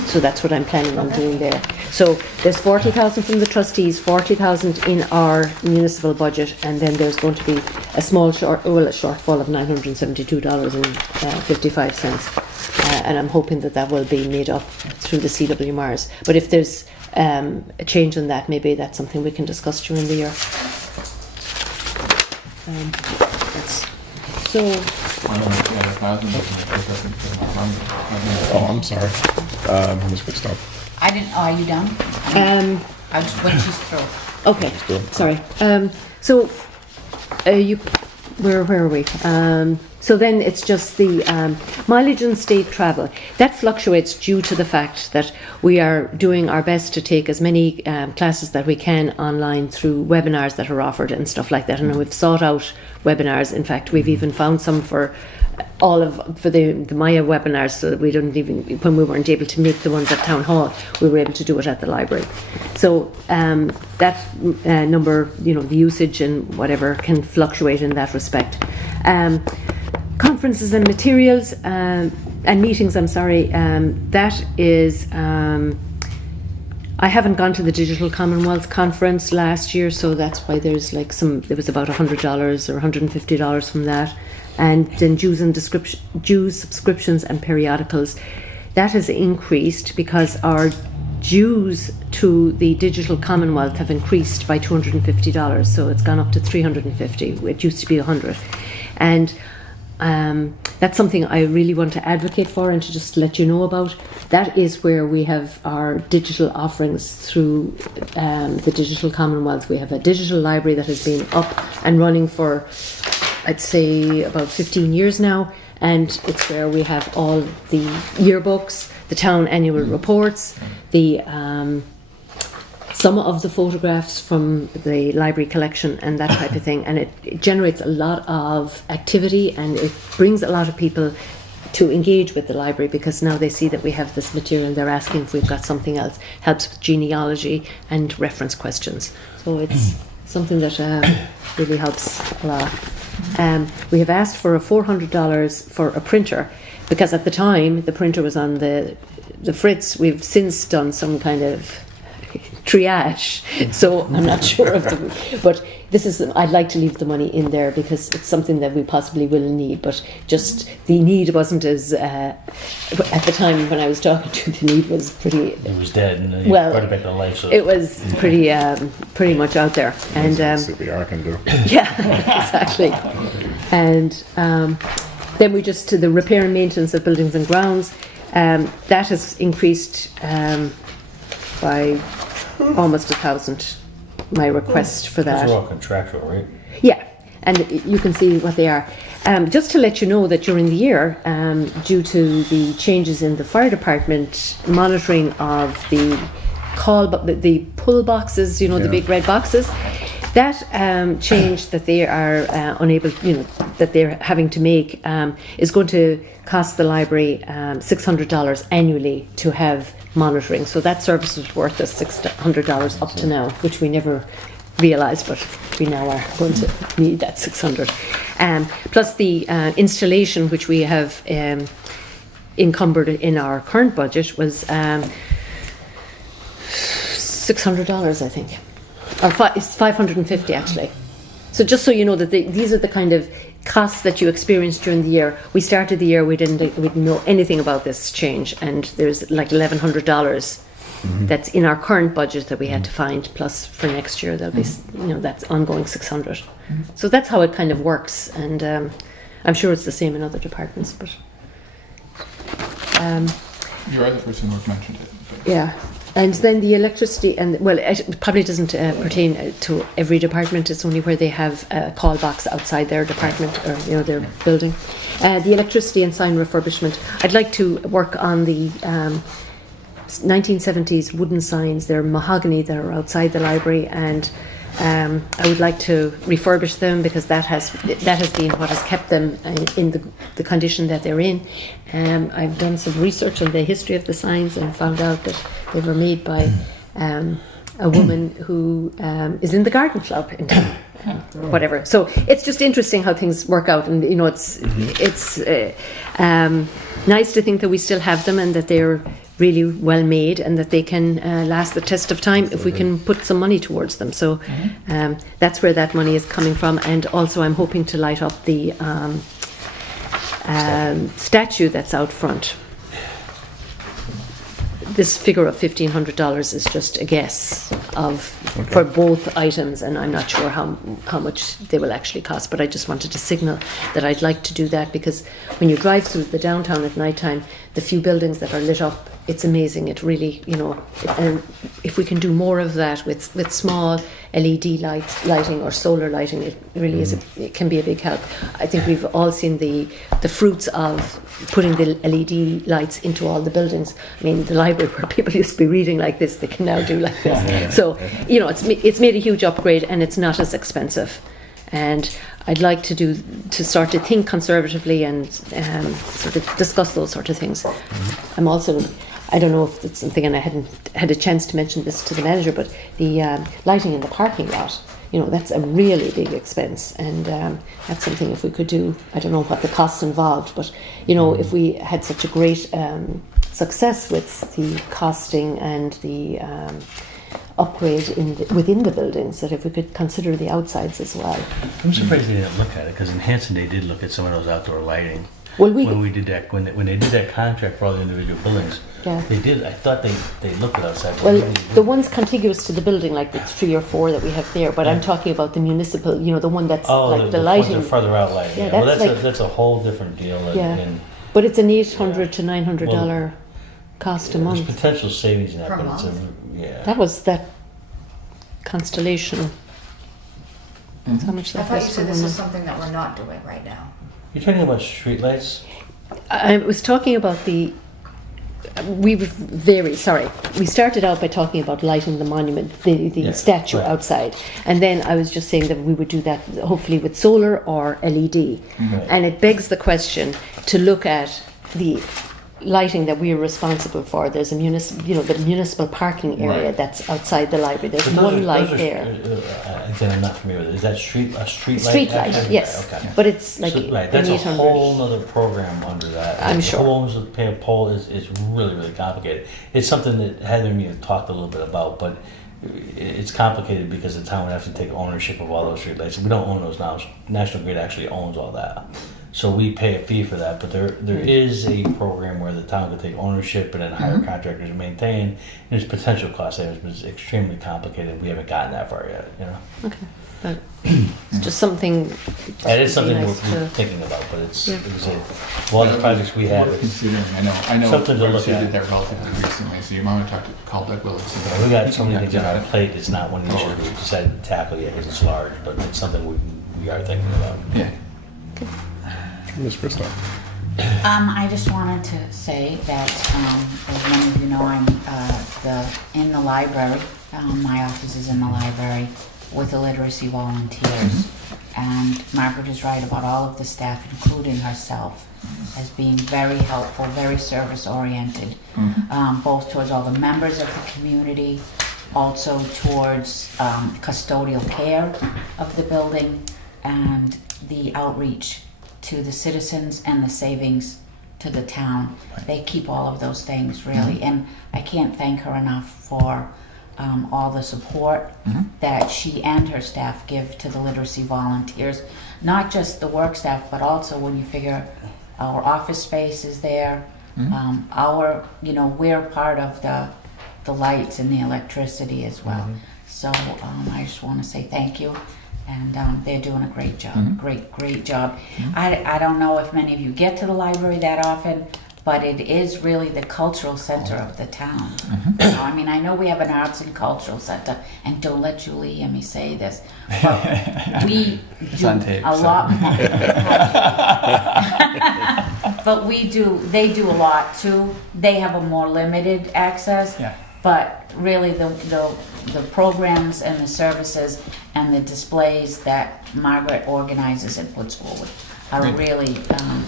So that's what I'm planning on doing there. So there's 40,000 from the trustees, 40,000 in our municipal budget, and then there's going to be a shortfall of $972.55. And I'm hoping that will be made up through the CWMRs. But if there's a change in that, maybe that's something we can discuss during the year. Oh, I'm sorry. I was mixed up. I didn't, are you done? I just, when she's through. Okay, sorry. Where are we? So then it's just the mileage and state travel. That fluctuates due to the fact that we are doing our best to take as many classes that we can online through webinars that are offered and stuff like that. And we've sought out webinars. In fact, we've even found some for the Maya webinars, so that we don't even, when we weren't able to make the ones at Town Hall, we were able to do it at the library. So that number, the usage and whatever can fluctuate in that respect. Conferences and materials and meetings, that is, I haven't gone to the Digital Commonwealth Conference last year, so that's why there was about $100 or $150 from that. And then dues subscriptions and periodicals, that has increased because our dues to the Digital Commonwealth have increased by $250, so it's gone up to $350. It used to be $100, and that's something I really want to advocate for and to just let you know about. That is where we have our digital offerings through the Digital Commonwealth. We have a digital library that has been up and running for, I'd say, about 15 years now, and it's where we have all the yearbooks, the town annual reports, the some of the photographs from the library collection and that type of thing, and it generates a lot of activity, and it brings a lot of people to engage with the library because now they see that we have this material. They're asking if we've got something else. Helps with genealogy and reference questions, so it's something that really helps a lot. We have asked for a $400 for a printer because at the time the printer was on the fritz. We've since done some kind of triage. So I'm not sure of the, but this is, I'd like to leave the money in there because it's something that we possibly will need, but just the need wasn't as, at the time when I was talking to, the need was pretty, It was dead, and then you Well, brought it back to life, so. it was pretty much out there. And CPR can do. yeah, exactly. And then we just to the repair and maintenance of buildings and grounds. That has increased by almost 1,000. My request for that. Those are all contractual, right? Yeah, and you can see what they are. Just to let you know that during the year, due to the changes in the fire department monitoring of the the pull boxes, you know, the big red boxes, that change that they are unable, you know, that they're having to make is going to cost the library $600 annually to have monitoring. So that service is worth us $600 up to now, which we never realised, but we now are going to need that 600. Plus the installation, which we have encumbered in our current budget, was $600, I think. Or it's 550 actually. So just so you know that these are the kind of costs that you experience during the year. We started the year, we didn't know anything about this change, and there's like $1,100 that's in our current budget that we had to find. Plus for next year there'll be, you know, that's ongoing 600. So that's how it kind of works, and I'm sure it's the same in other departments. But You're the person who mentioned it. But. yeah. And then the electricity, and well, it probably doesn't pertain to every department. It's only where they have a call box outside their department or, you know, their building. The electricity and sign refurbishment. I'd like to work on the 1970s wooden signs. They're mahogany that are outside the library, and I would like to refurbish them because that has been what has kept them in the condition that they're in. I've done some research on the history of the signs and found out that they were made by a woman who is in the garden club in town. Whatever. So it's just interesting how things work out, and you know, it's nice to think that we still have them and that they're really well made and that they can last the test of time if we can put some money towards them. So that's where that money is coming from. And also I'm hoping to light up the statue that's out front. This figure of $1,500 is just a guess for both items, and I'm not sure how much they will actually cost, but I just wanted to signal that I'd like to do that, because when you drive through the downtown at night time, the few buildings that are lit up, it's amazing. It really, you know, and if we can do more of that with small LED lighting or solar lighting, it really is. It can be a big help. I think we've all seen the fruits of putting the LED lights into all the buildings. I mean, the library where people used to be reading like this, they can now do like this. So, you know, it's made a huge upgrade, and it's not as expensive. And I'd like to start to think conservatively and sort of discuss those sort of things. I'm also, I don't know if it's something, and I hadn't had a chance to mention this to the manager, but the lighting in the parking lot, you know, that's a really big expense, and that's something if we could do. I don't know what the costs involved, but you know, if we had such a great success with the costing and the upgrade within the buildings, that if we could consider the outsides as well. I'm surprised they didn't look at it, because in Hanson they did look at some of those outdoor lighting. Well, when we did that, when they did that contract for all the individual buildings, yeah, they did. I thought they looked at outside. Well, the ones contiguous to the building, like the 3 or 4 that we have there, but I'm talking about the municipal, you know, the one that's like the lighting. Ones that are further out lighting. Yeah, Well, that's that's a whole different deal. But it's an $800 to $900 cost a month. There's potential savings in that, Per but month? That was that Constellation. That's how much I that thought you was said per this is month. something that we're not doing right now. You're talking about streetlights? I was talking about we started out by talking about lighting the monument, the statue outside, and then I was just saying that we would do that hopefully with solar or LED, and it begs the question to look at the lighting that we are responsible for. There's a the municipal parking area that's outside the library. There's one light there. Again, I'm not familiar with it. Is that a street light? Street light, yes. Right, okay. But it's like that's a 800. whole other program under that. I'm sure. The whole owns the pay a poll is really, really complicated. It's something that Heather and me have talked a little bit about, but it's complicated because the town would have to take ownership of all those streetlights. We don't own those now. National Grid actually owns all that. So we pay a fee for that, but there is a program where the town could take ownership and then hire contractors to maintain. And there's potential cost savings, but it's extremely complicated. We haven't gotten that far yet, you know? Okay. But it's just something. That is something nice we're to- thinking about, but it's, Yeah. like I say, a lot of the projects we have, Worth it's, considering. I know. something to look Webster at. did that relatively recently, so you might want to talk to call Doug Willis. we got so many things on our plate, it's not one issue we've decided to tackle yet because it's large, but it's something we are thinking about. Yeah. Ms. Bristow. I just wanted to say that, as many of you know, I'm in the library. My office is in the library with the literacy volunteers. And Margaret is right about all of the staff, including herself, as being very helpful, very service-oriented, both towards all the members of the community, also towards custodial care of the building, and the outreach to the citizens and the savings to the town. They keep all of those things, really, and I can't thank her enough for all the support that she and her staff give to the literacy volunteers. Not just the work staff, but also when you figure our office space is there, we're part of the lights and the electricity as well. So I just want to say thank you. And they're doing a great job, great job. I don't know if many of you get to the library that often, but it is really the cultural center of the town. You know, I mean, I know we have an arts and cultural center, and don't let Julie hear me say this, but we do on tape, a so. lot more. But they do a lot too. They have a more limited access. Yeah. But really, the programs and the services and the displays that Margaret organizes and puts forward are really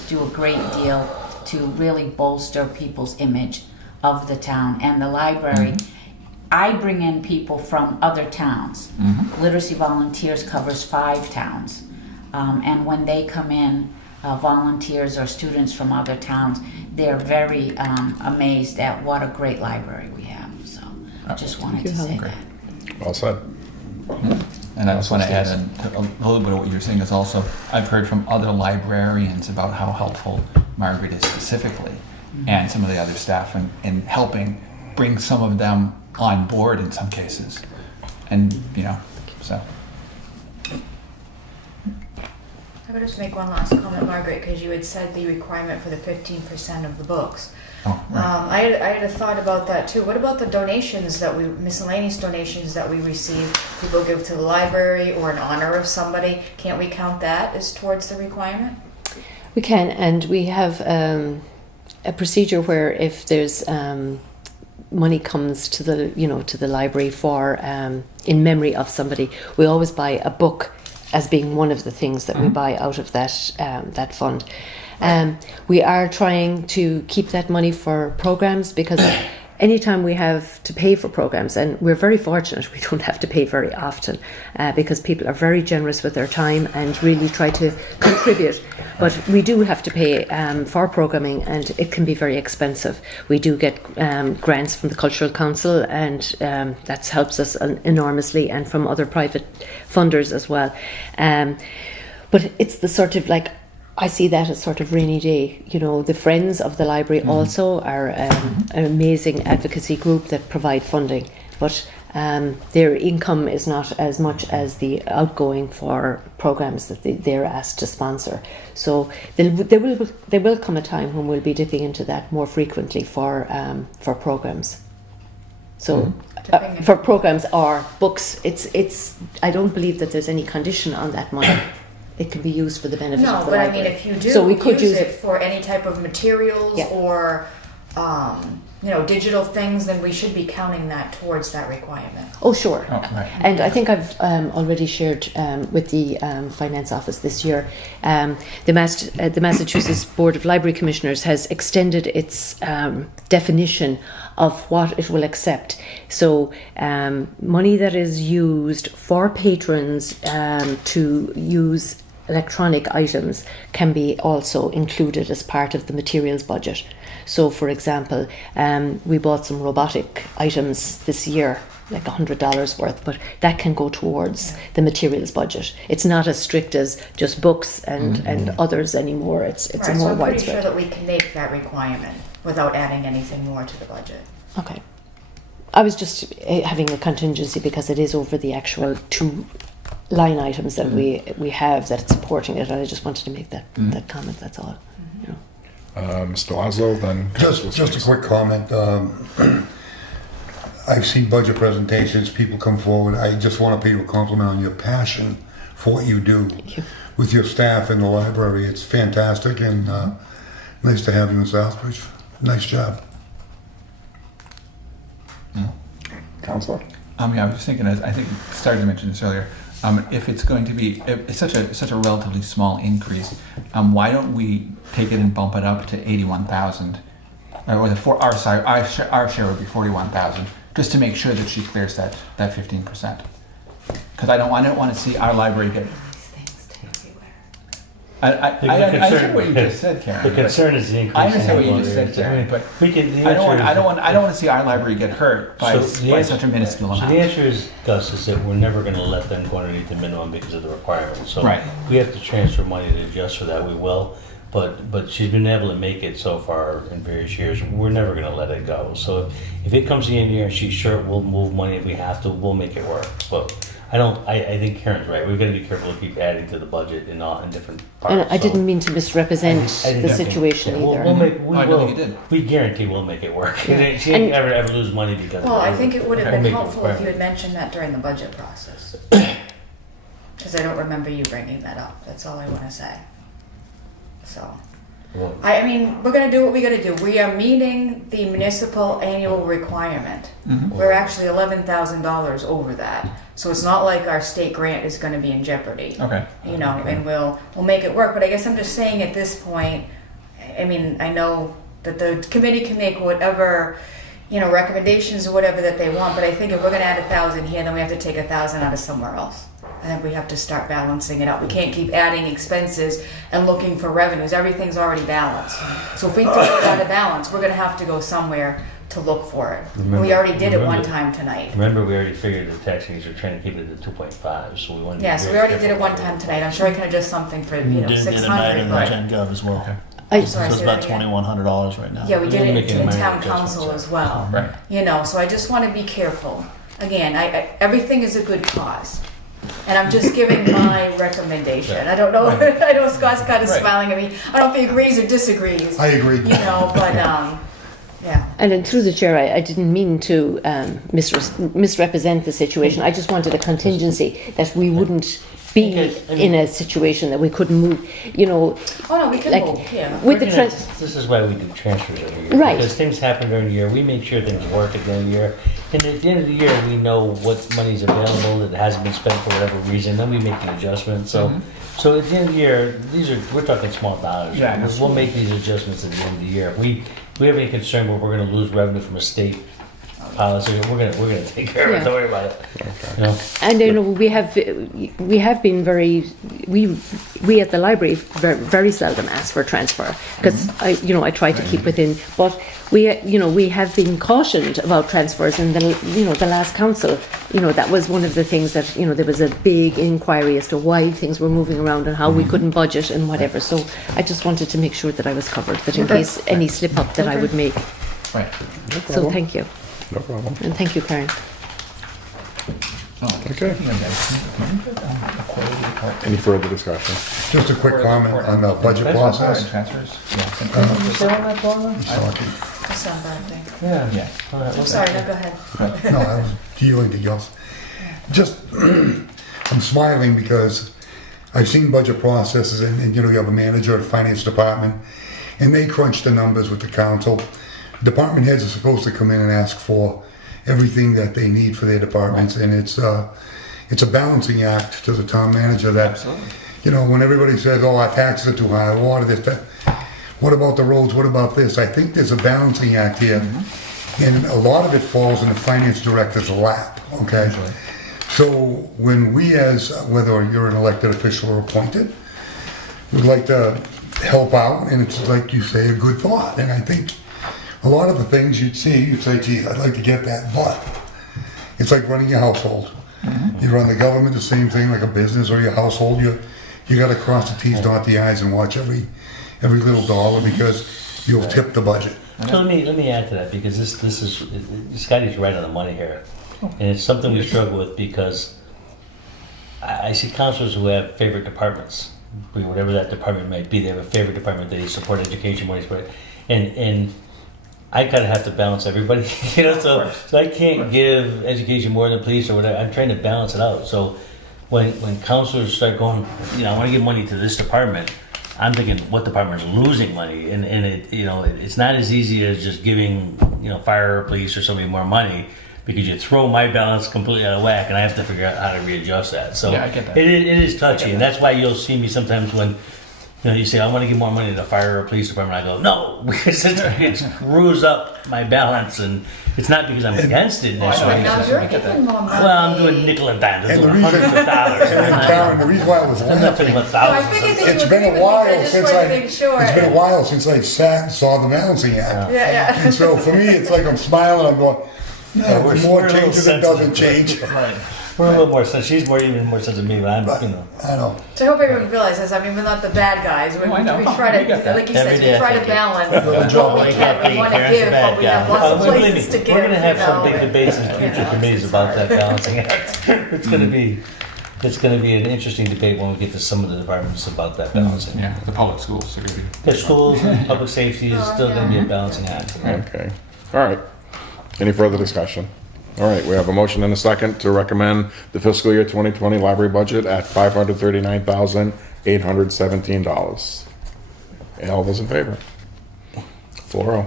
do a great deal to really bolster people's image of the town and the library. I bring in people from other towns. Literacy Volunteers covers 5 towns, and when they come in, volunteers or students from other towns, they're very amazed at what a great library we have. So I just wanted to say that. Well said. And I just want to add a little bit of what you're saying is also, I've heard from other librarians about how helpful Margaret is specifically, and some of the other staff in helping bring some of them on board in some cases. And, so. I would just make one last comment, Margaret, because you had said the requirement for the 15% of the books. Oh, right. I had a thought about that too. What about the donations miscellaneous donations that we receive? People give to the library or in honor of somebody. Can't we count that as towards the requirement? We can, and we have a procedure where if there's money comes to the library for in memory of somebody, we always buy a book as being one of the things that we buy out of that fund. We are trying to keep that money for programs, because anytime we have to pay for programs, and we're very fortunate we don't have to pay very often, because people are very generous with their time and really try to contribute. But we do have to pay for programming, and it can be very expensive. We do get grants from the Cultural Council, and that helps us enormously, and from other private funders as well. But it's the sort of I see that as sort of rainy day. The Friends of the Library also are an amazing advocacy group that provide funding, but their income is not as much as the outgoing for programs that they're asked to sponsor. So there will come a time when we'll be dipping into that more frequently for programs. So for programs or books, it's I don't believe that there's any condition on that money. It can be used for the benefit of the library. No, but I mean, if you do so we could use it for any type of materials or digital things, then we should be counting that towards that requirement. Oh, sure. Oh, right. And I think I've already shared with the Finance Office this year, the Massachusetts Board of Library Commissioners has extended its definition of what it will accept. So money that is used for patrons to use electronic items can be also included as part of the materials budget. So, for example, we bought some robotic items this year like $100 worth, but that can go towards the materials budget. It's not as strict as just books and others anymore. It's Right, a so more I'm pretty widespread. sure that we can make that requirement without adding anything more to the budget. Okay. I was just having a contingency because it is over the actual 2 line items that we have that it's supporting it, and I just wanted to make that comment. That's all. You know. Mr. Laszlo, then. Just a quick comment. I've seen budget presentations, people come forward. I just want to pay you a compliment on your passion for what you do. Thank you. With your staff in the library. It's fantastic, and nice to have you in Southbridge. Nice job. Counselor? Yeah, I was just thinking, as I think started to mention this earlier, if it's going to be if it's such a relatively small increase, why don't we take it and bump it up to 81,000, or our share would be 41,000, just to make sure that she clears that 15%. Because I don't want to see our library get. I hear what you just said, Karen. The concern is the increase. I understand what you in just said, Karen, but we can, the I don't answer want to see our library get hurt by such a minuscule So amount. the answer is, Gus, is that we're never going to let them go underneath the minimum because of the requirements. So Right. we have to transfer money to adjust for that. We will, but she's been able to make it so far in various years. We're never going to let it go. So if it comes to the end of the year and she's short, we'll move money if we have to. We'll make it work. But I think Karen's right. We've got to be careful to keep adding to the budget in different parts. And I So didn't mean to misrepresent I think the that- situation yeah, either. We'll make, I don't think you did. we guarantee we'll make it work. Yeah. She ain't ever lose money because Well, of I think it would have We'll been make it helpful if you requirement. had mentioned that during the budget process. Because I don't remember you bringing that up. That's all I want to say. So, Well, I mean, we're going to do what we got to do. We are meeting the municipal annual requirement. We're actually $11,000 over that. So it's not like our state grant is going to be in jeopardy. Okay. You know, and we'll make it work. But I guess I'm just saying at this point, I mean, I know that the committee can make whatever, recommendations or whatever that they want, but I think if we're gonna add 1,000 here, then we have to take 1,000 out of somewhere else. I think we have to start balancing it out. We can't keep adding expenses and looking for revenues. Everything's already balanced. So if we think we're out of balance, we're gonna have to go somewhere to look for it. And we already did it one time tonight. Remember, we already figured the tax fees are trying to keep it at 2.5, so we want to. Yeah, so we already did it one time tonight. I'm sure I can adjust something for, Did it 600, in but. Gen Gov as well. I'm So sorry, it's say about that again. $2,100 right now. Yeah, we did We're it making in minor town adjustments, council yeah. as well. Right. So I just want to be careful. Again, everything is a good cause. And I'm just giving my recommendation. I don't know, I know Scott's kind of Right. smiling at me. I don't know if he agrees or disagrees. I agree. But, yeah. And then through the chair, I didn't mean to misrepresent the situation. I just wanted a contingency that we wouldn't be in a situation that we couldn't move, Oh, no, we can like move, yeah. with the This is why we do transfers every year. Right. Because things happen during the year, we make sure things work at the end of the year. And at the end of the year, we know what money's available that hasn't been spent for whatever reason, then we make the adjustment. So at the end of the year, we're talking small dollars. Yeah, I know. We'll make these adjustments at the end of the year. If we have any concern where we're gonna lose revenue from a state policy, we're gonna take care of it, Yeah. don't worry about it. You know? And we have been we at the library very seldom ask for transfer because I try to keep within, but we have been cautioned about transfers in the last council. That was one of the things that there was a big inquiry as to why things were moving around and how we couldn't budget and whatever. So I just wanted to make sure that I was covered, that in case any slip up that I would make. Right. So thank you, No problem. and thank you, Karen. Okay. Any further discussion? Just a quick comment on the budget process. Transfers. Just on that thing. Yeah. I'm sorry, no, go ahead. No, I was dealing to Gus. Just, I'm smiling because I've seen budget processes and you have a manager at a finance department and they crunch the numbers with the council. Department heads are supposed to come in and ask for everything that they need for their departments, and it's a balancing act to the town manager that, when everybody says, oh, our taxes are too high, water this, that, what about the roads, what about this? I think there's a balancing act here, and a lot of it falls in the finance director's lap, okay? So when we whether you're an elected official or appointed, would like to help out, and it's like you say, a good thought, and I think a lot of the things you'd say, gee, I'd like to get that, but it's like running your household. You run the government, the same thing, like a business or your household. You got to cross the T's, dot the I's, and watch every little dollar because you'll tip the budget. So let me add to that, because this is, Scotty's right on the money here. And it's something we struggle with, because I see counselors who have favorite departments, whatever that department might be. They have a favorite department. They support education more, and I kind of have to balance everybody, you know. So I can't give education more than police or whatever. I'm trying to balance it out. So when counselors start going, you know, I want to give money to this department, I'm thinking, what department is losing money? And it, you know, it's not as easy as just giving, you know, fire or police or somebody more money, because you throw my balance completely out of whack, and I have to figure out how to readjust that. So Yeah, I get that. it is touchy, and that's why you'll see me sometimes when, you know, you say, I want to give more money to the fire or police department. I go, no, because it screws up my balance, and it's not because I'm against it necessarily. Now you're giving more money. Well, I'm doing nickel and dime. I'm And the doing reason- hundreds of dollars. And Karen, the reason why I was I'm not laughing, thinking about No, I thousands. figured that it's you been agree a with me, I while just since wanted to make sure. it's been a while since I sat and saw the balancing act. Yeah. And so for me, it's like I'm smiling. I'm going, no, we're- the more we're a little changes, it doesn't sensitive. change. Right. We're a little more sensitive. She's even more sensitive than me, but I'm, But, you know. I know. So I hope everyone realizes, I mean, we're not the bad guys. We, Oh, I know. we try We get to, that. like you Every said, day we I try to think it. balance Good job. what we can, we want to give, but we have lots of places to give. We're gonna have you some know, big and- debates in you future know, committees it's about hard. that balancing act. It's gonna be an interesting debate when we get to some of the departments about that balancing. Yeah, the public schools are gonna be. The schools and public safety is still gonna be a balancing act. Okay, all right. Any further discussion? All right, we have a motion and a second to recommend the fiscal year 2020 library budget at $539,817. All those in favor? 4-0.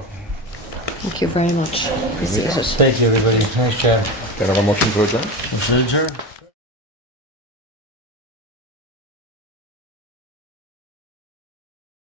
Thank you very much. Appreciate it. Thank you, everybody. Nice job. Can I have a motion to adjourn? Adjourn.